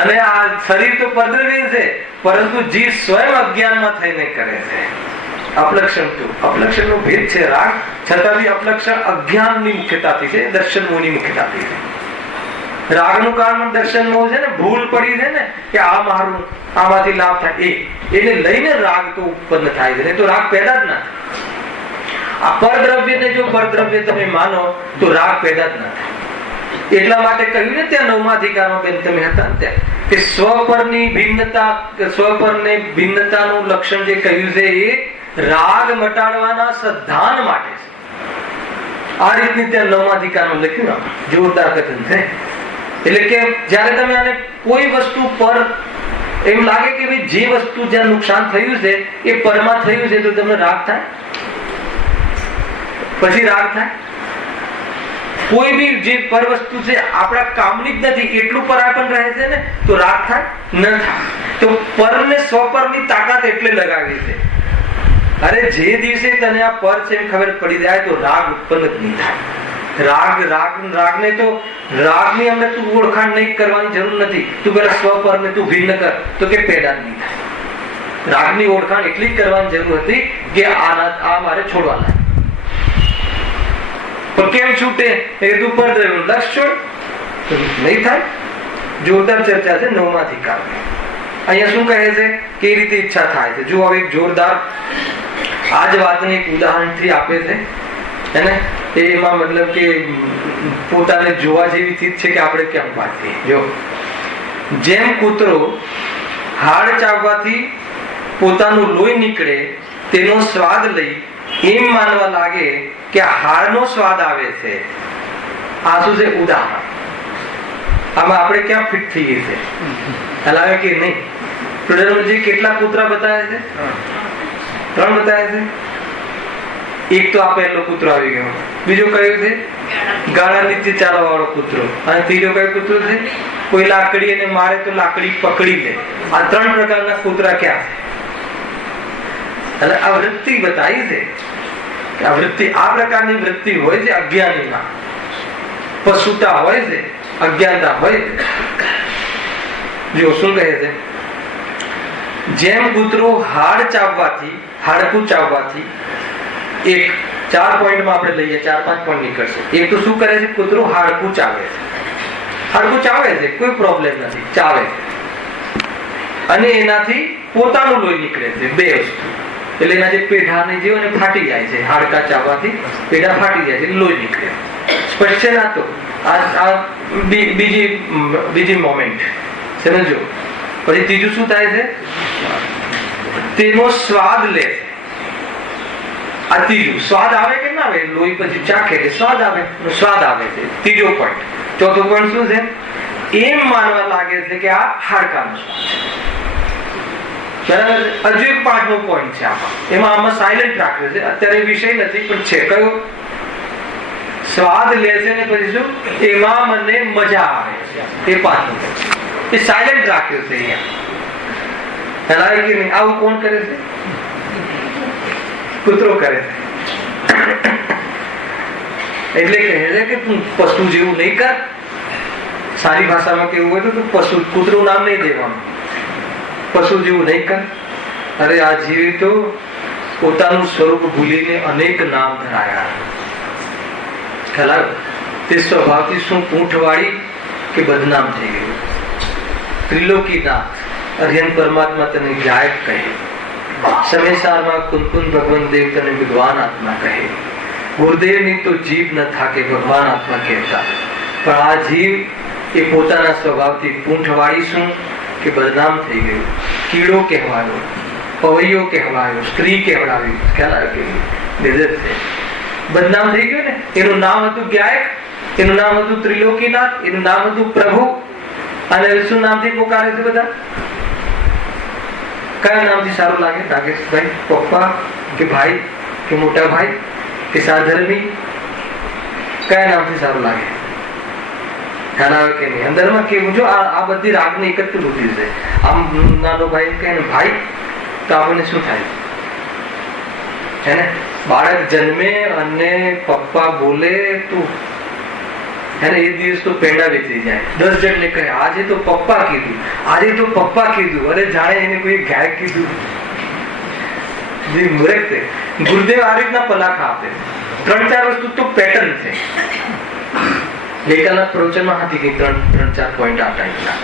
અને આ શરીર તો પરદ્રવ્ય છે, પરંતુ જીવ સ્વયં અજ્ઞાનમાં થઈને કરે છે. અપલક્ષણ નો ભેદ છે રાગ, છતાં બી અપલક્ષણ અજ્ઞાનની મુખ્યતાથી છે, દર્શન મોહની મુખ્યતાથી છે. રાગનું કારણ દર્શન મોહ છે ને, ભૂલ પડી છે ને કે આ મારું, આમાંથી લાભ થાય, એને લઈને રાગ તો ઉત્પન્ન થાય છે. તો રાગ પેદા જ ના થાય. આ પરદ્રવ્યને જો પરદ્રવ્ય તમે માનો તો રાગ પેદા જ ના થાય. એટલા માટે કહ્યું ને ત્યાં 9મા અધિકારમાં બેન તમે હતા ને ત્યાં કે સ્વપરની ભિન્નતા, સ્વપરને ભિન્નતાનું લક્ષણ જે કહ્યું છે એ રાગ મટાડવાના સદ્ધાન માટે છે. આ રીતની ત્યાં 9મા અધિકારમાં લખ્યું, જોરદાર કથન છે. એટલે કે જ્યારે તમે આને કોઈ વસ્તુ પર એમ લાગે કે ભાઈ જે વસ્તુ જ્યાં નુકસાન થયું છે એ પરમાં થયું છે, તો તમને રાગ થાય, પછી રાગ થાય. કોઈ બી જે પર વસ્તુ છે આપણા કામની જ નથી એટલું પર આપણને રહે છે ને, તો રાગ થાય ન થાય. તો પરને સ્વપરની તાકાત એટલે લગાવી છે. અરે જે દિવસે તને આ પર છે એમ ખબર પડી જાય તો રાગ ઉત્પન્ન જ નહીં થાય. રાગને તો રાગની અમને તું ઓળખાણ નહીં કરવાની જરૂર નથી. તું પેલા સ્વપરને તું ભિન્ન કર તો કે પેદા નહીં થાય. રાગની ઓળખાણ એટલી જ કરવાની જરૂર હતી કે આ મારે છોડવાના. પણ કેમ છૂટે? તું પરદ્રવ્યનું લક્ષ છોડ, નહીં થાય. જોરદાર ચર્ચા છે 9મા અધિકારમાં. અહીંયા શું કહે છે કે એ રીતે ઈચ્છા થાય છે. જો હવે એક જોરદાર આ જ વાતને એક ઉદાહરણથી આપે છે, એને એમાં મતલબ કે પોતાને જોવા જેવી ચીજ છે કે આપણે કેમ પાડીએ. જો જેમ કૂતરો હાડ ચાવવાથી પોતાનું લોહી નીકળે તેનો સ્વાદ લઈ એમ માનવા લાગે કે હાડનો સ્વાદ આવે છે. આ શું છે? ઉદાહરણ. આમાં આપણે ક્યાં ફિટ થઈએ છે? હલાવે કે નહીં? પ્રોડક્ટજી કેટલા કૂતરા બતાવે છે? 3 બતાવે છે. એક તો આ પહેલો કૂતરો આવી ગયો, બીજો કયો છે? ગાળા નીચે ચાલવા વાળો કૂતરો, અને ત્રીજો કયો કૂતરો છે? કોઈ લાકડી એને મારે તો લાકડી પકડી લે. આ 3 પ્રકારના કૂતરા ક્યાં છે? એટલે આ વૃત્તિ બતાવી છે કે આ વૃત્તિ, આ પ્રકારની વૃત્તિ હોય છે અજ્ઞાનીમાં. પશુતા હોય છે, અજ્ઞાનતા હોય છે. જો શું કહે છે? જેમ કૂતરો હાડકું ચાવવાથી, એક 4 પોઈન્ટમાં આપણે લઈએ, 4-5 પોઈન્ટ નીકળશે. એક તો શું કરે છે? કૂતરો હાડકું ચાવે છે, કોઈ પ્રોબ્લેમ નથી, ચાવે છે, અને એનાથી પોતાનું લોહી નીકળે છે. 2 વસ્તુ. એટલે એના જે પેઢાને જેવો ફાટી જાય છે, હાડકા ચાવવાથી પેઢા ફાટી જાય છે, લોહી નીકળે. સ્પષ્ટ છે ના? તો આ બીજી મોમેન્ટ સમજો. પછી ત્રીજું શું થાય છે? તેનો સ્વાદ લે. આ ત્રીજું. સ્વાદ આવે કે ના આવે? લોહી પછી ચાખે કે સ્વાદ આવે છે. ત્રીજો પોઈન્ટ. ચોથો પોઈન્ટ શું છે? એમ માનવા લાગે છે કે આ હાડકાનો સ્વાદ. બરાબર. હજુ એક 5મો પોઈન્ટ છે આમાં સાયલેન્ટ રાખ્યો છે, અત્યારે વિષય નથી પણ છે. કયો? સ્વાદ લે છે ને પછી શું? એમાં મને મજા આવે છે. એ 5મો એ સાયલેન્ટ રાખ્યો છે અહીંયા. હલાય કે નહીં? આવું કોણ કરે છે? કૂતરો કરે છે. એટલે કહે છે કે તું પશુ જેવું નહીં કર. સારી ભાષામાં કેવું હોય તો પશુ, કૂતરું નામ નહીં દેવાનું. પશુ જેવું નહીં કર. અરે આ જીવી તો પોતાનું સ્વરૂપ ભૂલીને અનેક નામ ધરાયા. ખ્યાલ? તે સ્વભાવથી શું ઊંઠવાળી કે બદનામ થઈ ગયું. ત્રિલોકીનાથ અર્યન પરમાત્મા તને ગાયક કહે. સમયસારમાં કુંકુન ભગવાન દેવ તને વિદ્વાન આત્મા કહે. ગુરુદેવની તો જીભ ન થાકે ભગવાન આત્મા કહેતા, પણ આ જીભ એ પોતાના સ્વભાવથી પૂંઠવાળી શું કે બદનામ થઈ ગયું. કીડો કહેવાયો, પવૈયો કહેવાયો, સ્ત્રી કહેવડાવી, ખ્યાલ આવે કે બદનામ થઈ ગયું ને. એનું નામ હતું ગાયક, એનું નામ હતું ત્રિલોકીનાથ, એનું નામ હતું પ્રભુ, અને શું નામથી પોકારે છે બધા? કયા નામથી સારું લાગે? નાગેશભાઈ, પપ્પા કે ભાઈ કે મોટા ભાઈ કે સાધર્મી? કયા નામથી સારું લાગે? ખ્યાલ આવે કે નહીં? અંદરમાં કેવું? જો આ બધી રાગની એક જ બુદ્ધિ છે. આમ નાનો ભાઈ કહે ને ભાઈ, તો આપણને શું થાય છે ને? બાળક જન્મે અને પપ્પા બોલે તો એને એ દિવસ તો પેંડા વેચી જાય. 10 જણને કહે આજે તો પપ્પા કીધું, આજે તો પપ્પા કીધું, અરે જાણે એને કોઈ ગાયક કીધું. મૂર્ખ છે. ગુરુદેવ આ રીતના પલાખા આપે. 3-4 વસ્તુ તો પેટર્ન છે. ગઈકાલના પ્રવચનમાં હતી કે 3-4 પોઈન્ટ આ ટાઈપના.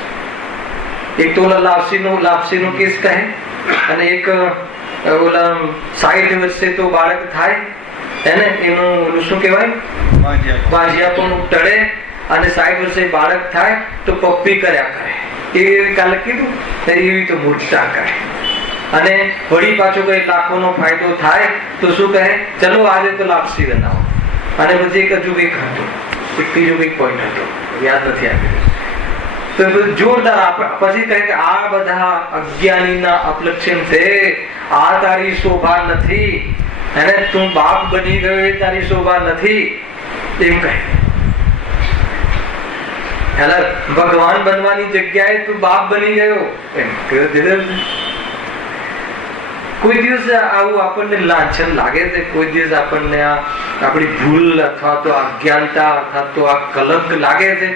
એક તો ઓલા લાપસીનો કેસ કહે, અને એક ઓલા 60 વર્ષે તો બાળક થાય એને એનું શું કહેવાય? બાજિયા પણ ટળે, અને 60 વર્ષે બાળક થાય તો પપ્પી કર્યા કરે. એ કાલે કીધું એવી તો મૂર્ખતા કરે. અને વળી પાછો કઈ લાખોનો ફાયદો થાય તો શું કહે? ચલો આજે તો લાપસી બનાવો. અને પછી એક હજુ કંઈક હતું, એક ત્રીજો કંઈક પોઈન્ટ હતો, યાદ નથી આવ્યું. તો જોરદાર પછી કહે કે આ બધા અજ્ઞાનીના અપલક્ષણ છે, આ તારી શોભા નથી, અને તું બાપ બની ગયો એ તારી શોભા નથી, એમ કહે. ભગવાન બનવાની જગ્યાએ તું બાપ બની ગયો એમ. કોઈ દિવસ આવું આપણને લાંછન લાગે છે? કોઈ દિવસ આપણને આપણી ભૂલ અથવા તો અજ્ઞાનતા અથવા તો આ કલંક લાગે છે?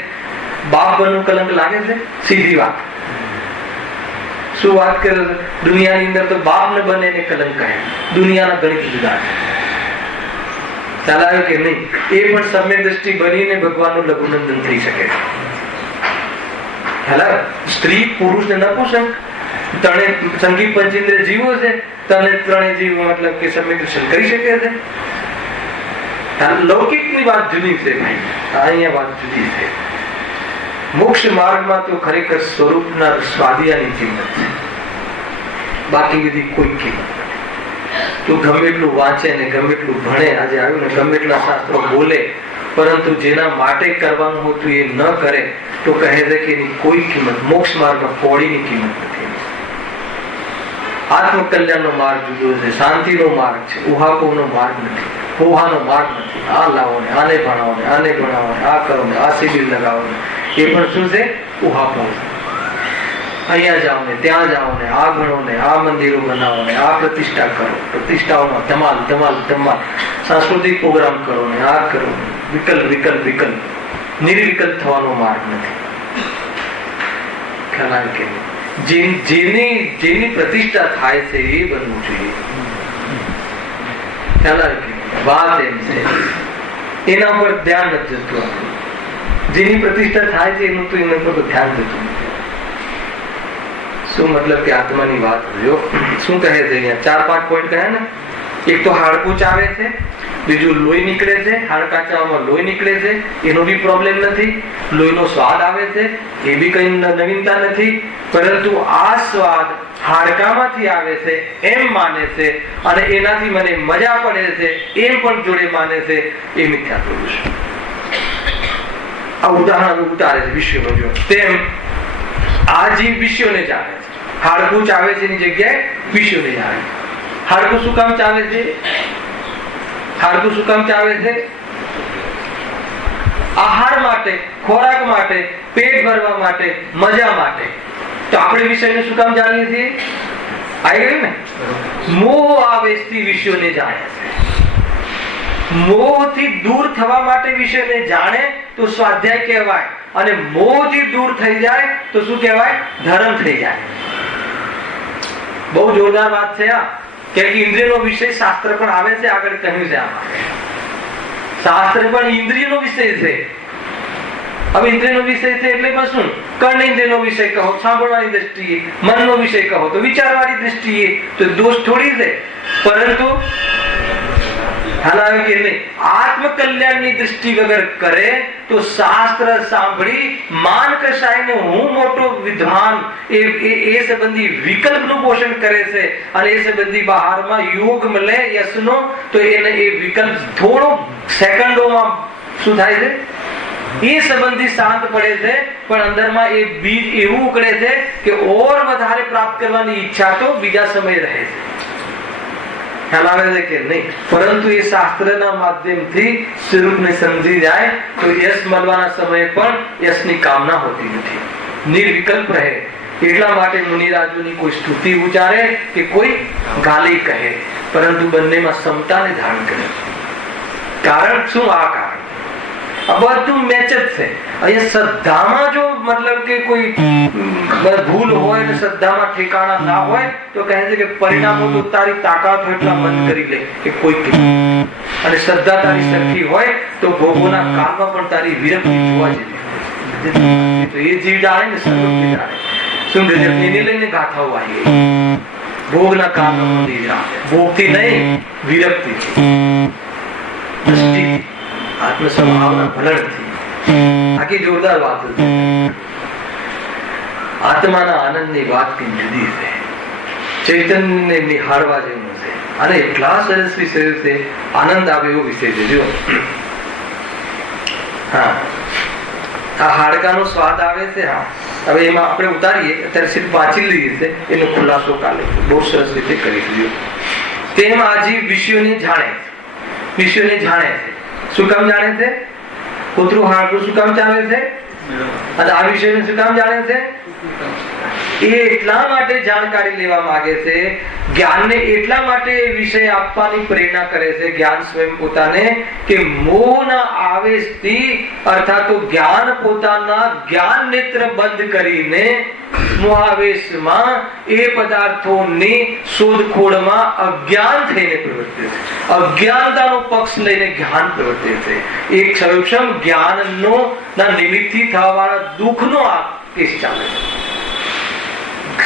બાપ બનવું કલંક લાગે છે? સીધી વાત. શું વાત કરે છે? દુનિયાની અંદર તો બાપ ને બને ને કલંક કહે. દુનિયાના ગણિત જુદા છે. ચાલાયો કે નહીં? એ પણ સમ્યક દ્રષ્ટિ બનીને ભગવાનનું લઘુનંદન થઈ શકે. સ્ત્રી પુરુષ ને નપુંસક ત્રણે સંગીત પંચેન્દ્ર જીવો છે. ત્રણેય જીવો મતલબ કે સમ્યક દર્શન કરી શકે છે. લૌકિકની વાત જુદી છે ભાઈ, અહીંયા વાત જુદી છે. મોક્ષ માર્ગમાં તો ખરેખર સ્વરૂપના સ્વાદિયાની કિંમત છે, બાકી બધી કોઈ કિંમત નથી. તું ગમે એટલું વાંચે ને ગમે એટલું ભણે, આજે આવ્યું ને ગમે એટલા શાસ્ત્રો બોલે, પરંતુ જેના માટે કરવાનું હતું એ ન કરે તો કહે છે કે એની કોઈ કિંમત, મોક્ષ માર્ગમાં કોડીની કિંમત નથી. આત્મકલ્યાણનો માર્ગ જુદો છે, શાંતિનો માર્ગ છે, ઉહાપોનો માર્ગ નથી, હોહાનો માર્ગ નથી. આ લાવો ને આને ભણાવો ને આને ભણાવો ને આ કરો ને આ શિબિર લગાવો ને એ પણ શું છે? ઉહાપો. અહીંયા જાઓ ને ત્યાં જાઓ ને આ ગણો ને આ મંદિરો બનાવો ને આ પ્રતિષ્ઠા કરો, પ્રતિષ્ઠાઓમાં ધમાલ ધમાલ ધમાલ, સાંસ્કૃતિક પ્રોગ્રામ કરો ને આ કરો. વિકલ્પ વિકલ્પ વિકલ્પ, નિર્વિકલ્પ થવાનો માર્ગ નથી. ખ્યાલ કે જેની પ્રતિષ્ઠા થાય છે એ બનવું જોઈએ. ખ્યાલ કે વાત એમ છે, એના પર ધ્યાન નથી જતું. જેની પ્રતિષ્ઠા થાય છે એનું તો એના પર ધ્યાન જતું નથી. શું મતલબ કે આત્માની વાત જો શું કહે છે અહીંયા? 4-5 પોઈન્ટ કહે ને. એક તો હાડકું ચાવે છે, બીજું લોહી નીકળે છે. હાડકા ચાવવામાં લોહી નીકળે છે, એનો બી પ્રોબ્લેમ નથી. લોહીનો સ્વાદ આવે છે, એ બી કઈ નવીનતા નથી. પરંતુ આ સ્વાદ હાડકામાંથી આવે છે એમ માને છે, અને એનાથી મને મજા પડે છે એમ પણ જોડે માને છે, એ મિથ્યા પુરુષ. આ ઉદાહરણ ઉતારે છે વિશ્વમાં. જો તેમ આ જીવ વિશ્વને ચાવે છે, હાડકું ચાવે છે એની જગ્યાએ વિશ્વને ચાવે છે. હાડકું શું કામ ચાવે છે? હાડકું શું કામ ચાવે છે? આહાર માટે, ખોરાક માટે, પેટ ભરવા માટે, મજા માટે. તો આપણે વિષયને શું કામ જાણીએ છીએ? આવી ગયું ને? મોહ આવેશથી વિષયોને જાણે છે. મોહથી દૂર થવા માટે વિષયને જાણે તો સ્વાધ્યાય કહેવાય, અને મોહથી દૂર થઈ જાય તો શું કહેવાય? ધર્મ થઈ જાય. બહુ જોરદાર વાત છે આ. કે ઇન્દ્રિયનો વિષય શાસ્ત્ર પણ આવે છે, આગળ કહ્યું છે આમાં. શાસ્ત્ર પણ ઇન્દ્રિયનો વિષય છે. હવે ઇન્દ્રિયનો વિષય છે એટલે પણ શું? કર્ણ ઇન્દ્રિયનો વિષય કહો, સાંભળવાની દ્રષ્ટિએ, મનનો વિષય કહો તો વિચારવાની દ્રષ્ટિએ, તો દોષ થોડી છે. પરંતુ હાલાવે કે નહીં, આત્મકલ્યાણની દ્રષ્ટિ વગર કરે તો શાસ્ત્ર સાંભળી માન કસાઈને હું મોટો વિદ્વાન એ સંબંધી વિકલ્પનું પોષણ કરે છે, અને એ સંબંધી બહારમાં યોગ મળે યશનો, તો એને એ વિકલ્પ થોડો સેકન્ડોમાં શું થાય છે? એ સંબંધી શાંત પડે છે, પણ અંદરમાં એ બીજ એવું ઉકળે છે કે ઓર વધારે પ્રાપ્ત કરવાની ઈચ્છા તો બીજા સમય રહે છે. ખ્યાલ આવે છે કે નહીં? પરંતુ એ શાસ્ત્રના માધ્યમથી સ્વરૂપને સમજી જાય તો યશ મળવાના સમયે પણ યશની કામના હોતી નથી, નિર્વિકલ્પ રહે. એટલા માટે મુનિરાજોની કોઈ સ્તુતિ ઉચ્ચારે કે કોઈ ગાલી કહે, પરંતુ બંનેમાં સમતાને ધારણ કરે. કારણ શું? આ કારણ આ બધું મેચ જ છે. અહીંયા શ્રદ્ધામાં જો મતલબ કે કોઈ ભૂલ હોય ને શ્રદ્ધામાં ઠેકાણા ના હોય તો કહે છે કે પરિણામો તો તારી તાકાત હોય એટલા બંધ કરી લે કે કોઈ, અને શ્રદ્ધા તારી સરખી હોય તો ભોગોના કાળમાં પણ તારી વિરક્તિ જોવા જેવી. તો એ જીવ જાણે ને સર્વજ્ઞ જાણે. શું એને લઈને ગાથાઓ આવી ભોગના કાળમાં ભોગથી નહીં, વિરક્તિ દ્રષ્ટિ આત્મ સ્વભાવના ભલણથી. આખી જોરદાર વાત છે. આત્માના આનંદની વાત કઈ જુદી છે, ચૈતન્યને નિહાળવા જેવું છે, અને એટલા સરસ વિષય છે, આનંદ આવે એવો વિષય છે. જો હા, આ હાડકાનો સ્વાદ આવે છે. હા, હવે એમાં આપણે ઉતારીએ, અત્યારે સિર્ફ વાંચી લઈએ છે, એનો ખુલાસો કાલે બહુ સરસ રીતે કરી દીધો. તેમ આ જીવ વિષયોને જાણે છે, વિષયોને જાણે છે. શું કામ જાણે છે? કૂતરું હાડકું શું કામ જાણે છે? અને આ વિષયને શું કામ જાણે છે? એ એટલા માટે જાણકારી લેવા માંગે છે, જ્ઞાનને એટલા માટે વિષય આપવાની પ્રેરણા કરે છે જ્ઞાન સ્વયં પોતાને, કે મોહના આવેશથી અર્થાત તો જ્ઞાન પોતાના જ્ઞાન નેત્ર બંધ કરીને મોહાવેશમાં એ પદાર્થોની શોધખોળમાં અજ્ઞાન થઈને પ્રવર્તે છે. અજ્ઞાનતાનો પક્ષ લઈને જ્ઞાન પ્રવર્તે છે. એક સક્ષમ જ્ઞાનનો ના નિમિત્તથી થવાવાળા દુઃખનો આ કેસ ચાલે છે.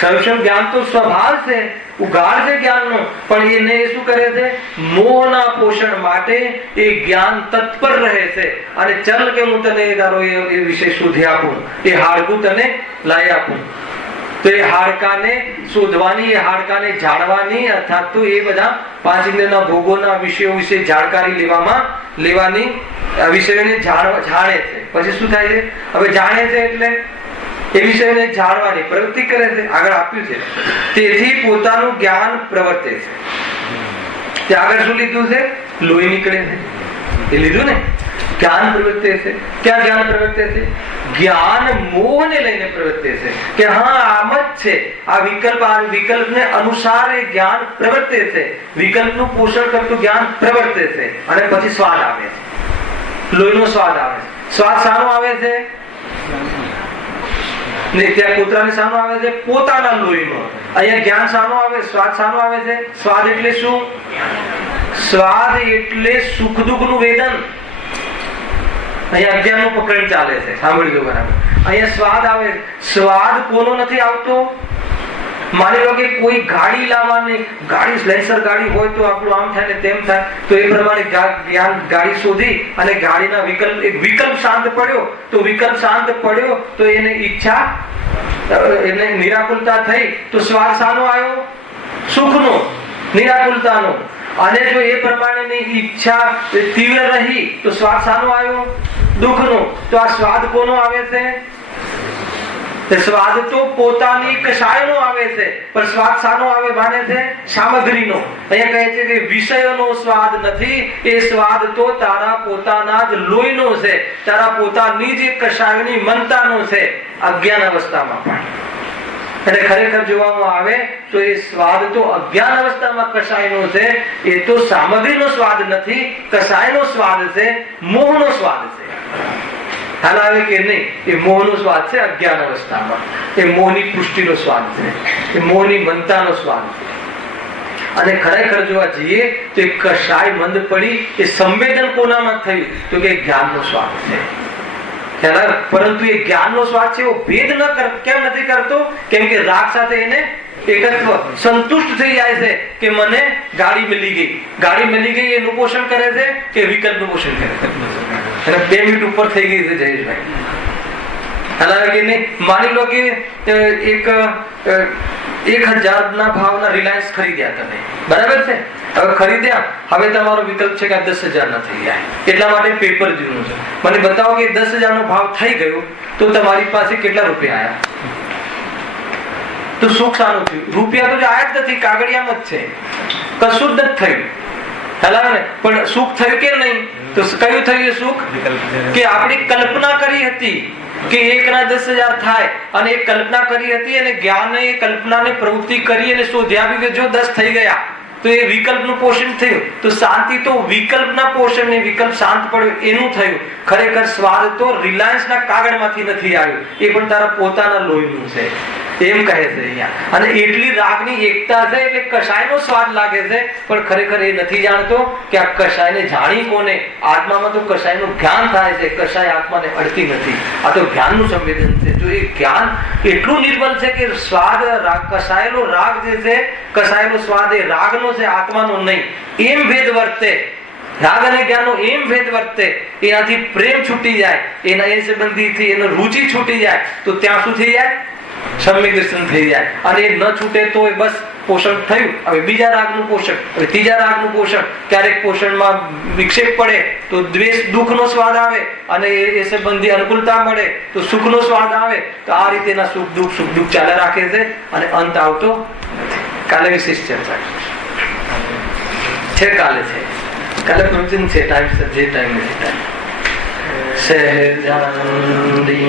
સક્ષમ જ્ઞાન તો સ્વભાવ છે, ઉગાડ છે જ્ઞાનનો, પણ એને શું કરે છે? મોહના પોષણ માટે એ જ્ઞાન તત્પર રહે છે, અને ચલ કે હું તને તારો એ વિષય શોધી આપું, એ હાડકું તને લાવી આપું, તો એ હાડકાને શોધવાની, એ હાડકાને જાણવાની, અર્થાત તો એ બધા પાંચ ઇન્દ્રિયના ભોગોના વિષયો વિશે જાણકારી લેવાની વિષયોને જાણે છે. પછી શું થાય છે? હવે જાણે છે એટલે એ વિષયને જાણવાની પ્રવૃત્તિ કરે છે. આગળ આપ્યું છે, તેથી પોતાનું જ્ઞાન પ્રવર્તે છે. આગળ શું લીધું છે? લોહી નીકળે છે, એ લીધું ને. જ્ઞાન પ્રવર્તે છે. ક્યાં જ્ઞાન પ્રવર્તે છે? જ્ઞાન મોહને લઈને પ્રવર્તે છે, કે હા આમ જ છે. આ વિકલ્પને અનુસાર એ જ્ઞાન પ્રવર્તે છે. વિકલ્પનું પોષણ કરતું જ્ઞાન પ્રવર્તે છે, અને પછી સ્વાદ આવે છે, લોહીનો સ્વાદ આવે છે. સ્વાદ શાનો આવે છે? ને ત્યાં કૂતરાને શાનો આવે છે? પોતાના લોહીનો. અહીંયા જ્ઞાન શાનો આવે? સ્વાદ શાનો આવે છે? સ્વાદ એટલે શું? સ્વાદ એટલે સુખ દુઃખ નું વેદન. અહીંયા અજ્ઞાન નું પ્રકરણ ચાલે છે, સાંભળી લો બરાબર. અહીંયા સ્વાદ આવે. સ્વાદ કોનો નથી આવતો? માની લો કે કોઈ ગાડી લાવવાની, ગાડી સ્લેન્સર ગાડી હોય તો આપણું આમ થાય ને તેમ થાય, તો એ પ્રમાણે ગાડી શોધી અને ગાડીના વિકલ્પ શાંત પડ્યો, તો વિકલ્પ શાંત પડ્યો તો એને ઈચ્છા, એને નિરાકુલતા થઈ, તો સ્વાદ શાનો આવ્યો? સુખનો, નિરાકુલતાનો. અને જો એ પ્રમાણેની ઈચ્છા તીવ્ર રહી તો સ્વાદ શાનો આવ્યો? દુઃખનો. તો આ સ્વાદ કોનો આવે છે? સ્વાદ તો પોતાની કશાયનો આવે છે, પણ સ્વાદ શાનો આવે માને છે? સામગ્રીનો. અહીંયા કહે છે કે વિષયોનો સ્વાદ નથી, એ સ્વાદ તો તારા પોતાના જ લોહીનો છે, તારા પોતાની જ કશાયની મનતાનો છે, અજ્ઞાન અવસ્થામાં પણ. અને ખરેખર જોવામાં આવે તો એ સ્વાદ તો અજ્ઞાન અવસ્થામાં કશાયનો છે, એ તો સામગ્રીનો સ્વાદ નથી, કશાયનો સ્વાદ છે, મોહનો સ્વાદ છે. હાલ આવે કે નહીં? એ મોહનો સ્વાદ છે અજ્ઞાન અવસ્થામાં. એ મોહની પુષ્ટિનો સ્વાદ છે, એ મોહની મનતાનો સ્વાદ છે. અને ખરેખર જોવા જઈએ તો એ કશાય મંદ પડી, એ સંવેદન કોનામાં થયું? તો કે જ્ઞાનનો સ્વાદ છે. પરંતુ એ જ્ઞાનનો સ્વાદ છે એવો ભેદ કેમ નથી કરતો? કેમ કે રાગ સાથે એને એકત્વ સંતુષ્ટ થઈ જાય છે કે મને ગાડી મળી ગઈ એનું પોષણ કરે છે કે વિકલ્પનું પોષણ કરે છે? અને 2 મિનિટ ઉપર થઈ ગઈ છે જયેશભાઈ. માની લો કે 1000 ના ભાવના રિલાયન્સ ખરીદ્યા તમે, બરાબર છે? હવે ખરીદ્યા, હવે તમારો વિકલ્પ છે કે 10,000 ના થઈ જાય, એટલા માટે પેપર જૂનું છે. મને બતાવો કે 10,000 નો ભાવ થઈ ગયો તો તમારી પાસે કેટલા રૂપિયા આવ્યા? તો સુખ શાનું થયું? રૂપિયા તો આયા જ નથી, કાગળિયામાં જ છે, કશું જ નથી થયું. પણ સુખ થયું કે નહીં? તો કયું થયું સુખ? કે આપણી કલ્પના કરી હતી કે 1 ના 10,000 થાય, અને એ કલ્પના કરી હતી અને જ્ઞાને એ કલ્પનાને પ્રવૃત્તિ કરી અને શોધ્યા કે જો 10 થઈ ગયા તો એ વિકલ્પનું પોષણ થયું. તો શાંતિ તો વિકલ્પના પોષણને, વિકલ્પ શાંત પડ્યો એનું થયું. ખરેખર સ્વાદ તો રિલાયન્સના કાગળમાંથી નથી આવ્યો, એ પણ તારા પોતાના લોહીનું છે, એમ કહે છે અહીંયા. અને એટલી રાગની એકતા છે એટલે કષાયનો સ્વાદ લાગે છે, પણ ખરેખર એ નથી જાણતો કે આ કષાયને જાણી કોને? આત્મામાં તો કષાયનું જ્ઞાન થાય છે, કષાય આત્માને અડતી નથી. આ તો જ્ઞાનનું સંવેદન છે. જો એ જ્ઞાન એટલું નિર્બલ છે કે સ્વાદ કષાયેલો રાગ જે છે, કષાયેલો સ્વાદ એ રાગનો છે, આત્માનો નહીં. એમ ભેદ વર્તે, રાગ અને જ્ઞાનનો એમ ભેદ વર્તે, એનાથી પ્રેમ છૂટી જાય, એના એ સંબંધીથી એનો રુચિ છૂટી જાય, તો ત્યાં શું થઈ જાય? સમ્યક દર્શન થઈ જાય. અને એ ન છૂટે તો બસ પોષણ થયું. હવે બીજા રાગનું પોષણ, હવે ત્રીજા રાગનું પોષણ. ક્યારેક પોષણમાં વિક્ષેપ પડે તો દ્વેષ, દુઃખનો સ્વાદ આવે, અને એ સંબંધી અનુકૂળતા મળે તો સુખનો સ્વાદ આવે. તો આ રીતેના સુખ દુઃખ ચાલ્યા રાખે છે અને અંત આવતો નથી. કાલે વિશેષ ચર્ચા છે, કાલે પ્રવચન છે, ટાઈમ જે ટાઈમ નથી ટાઈમ. સહેજાનંદી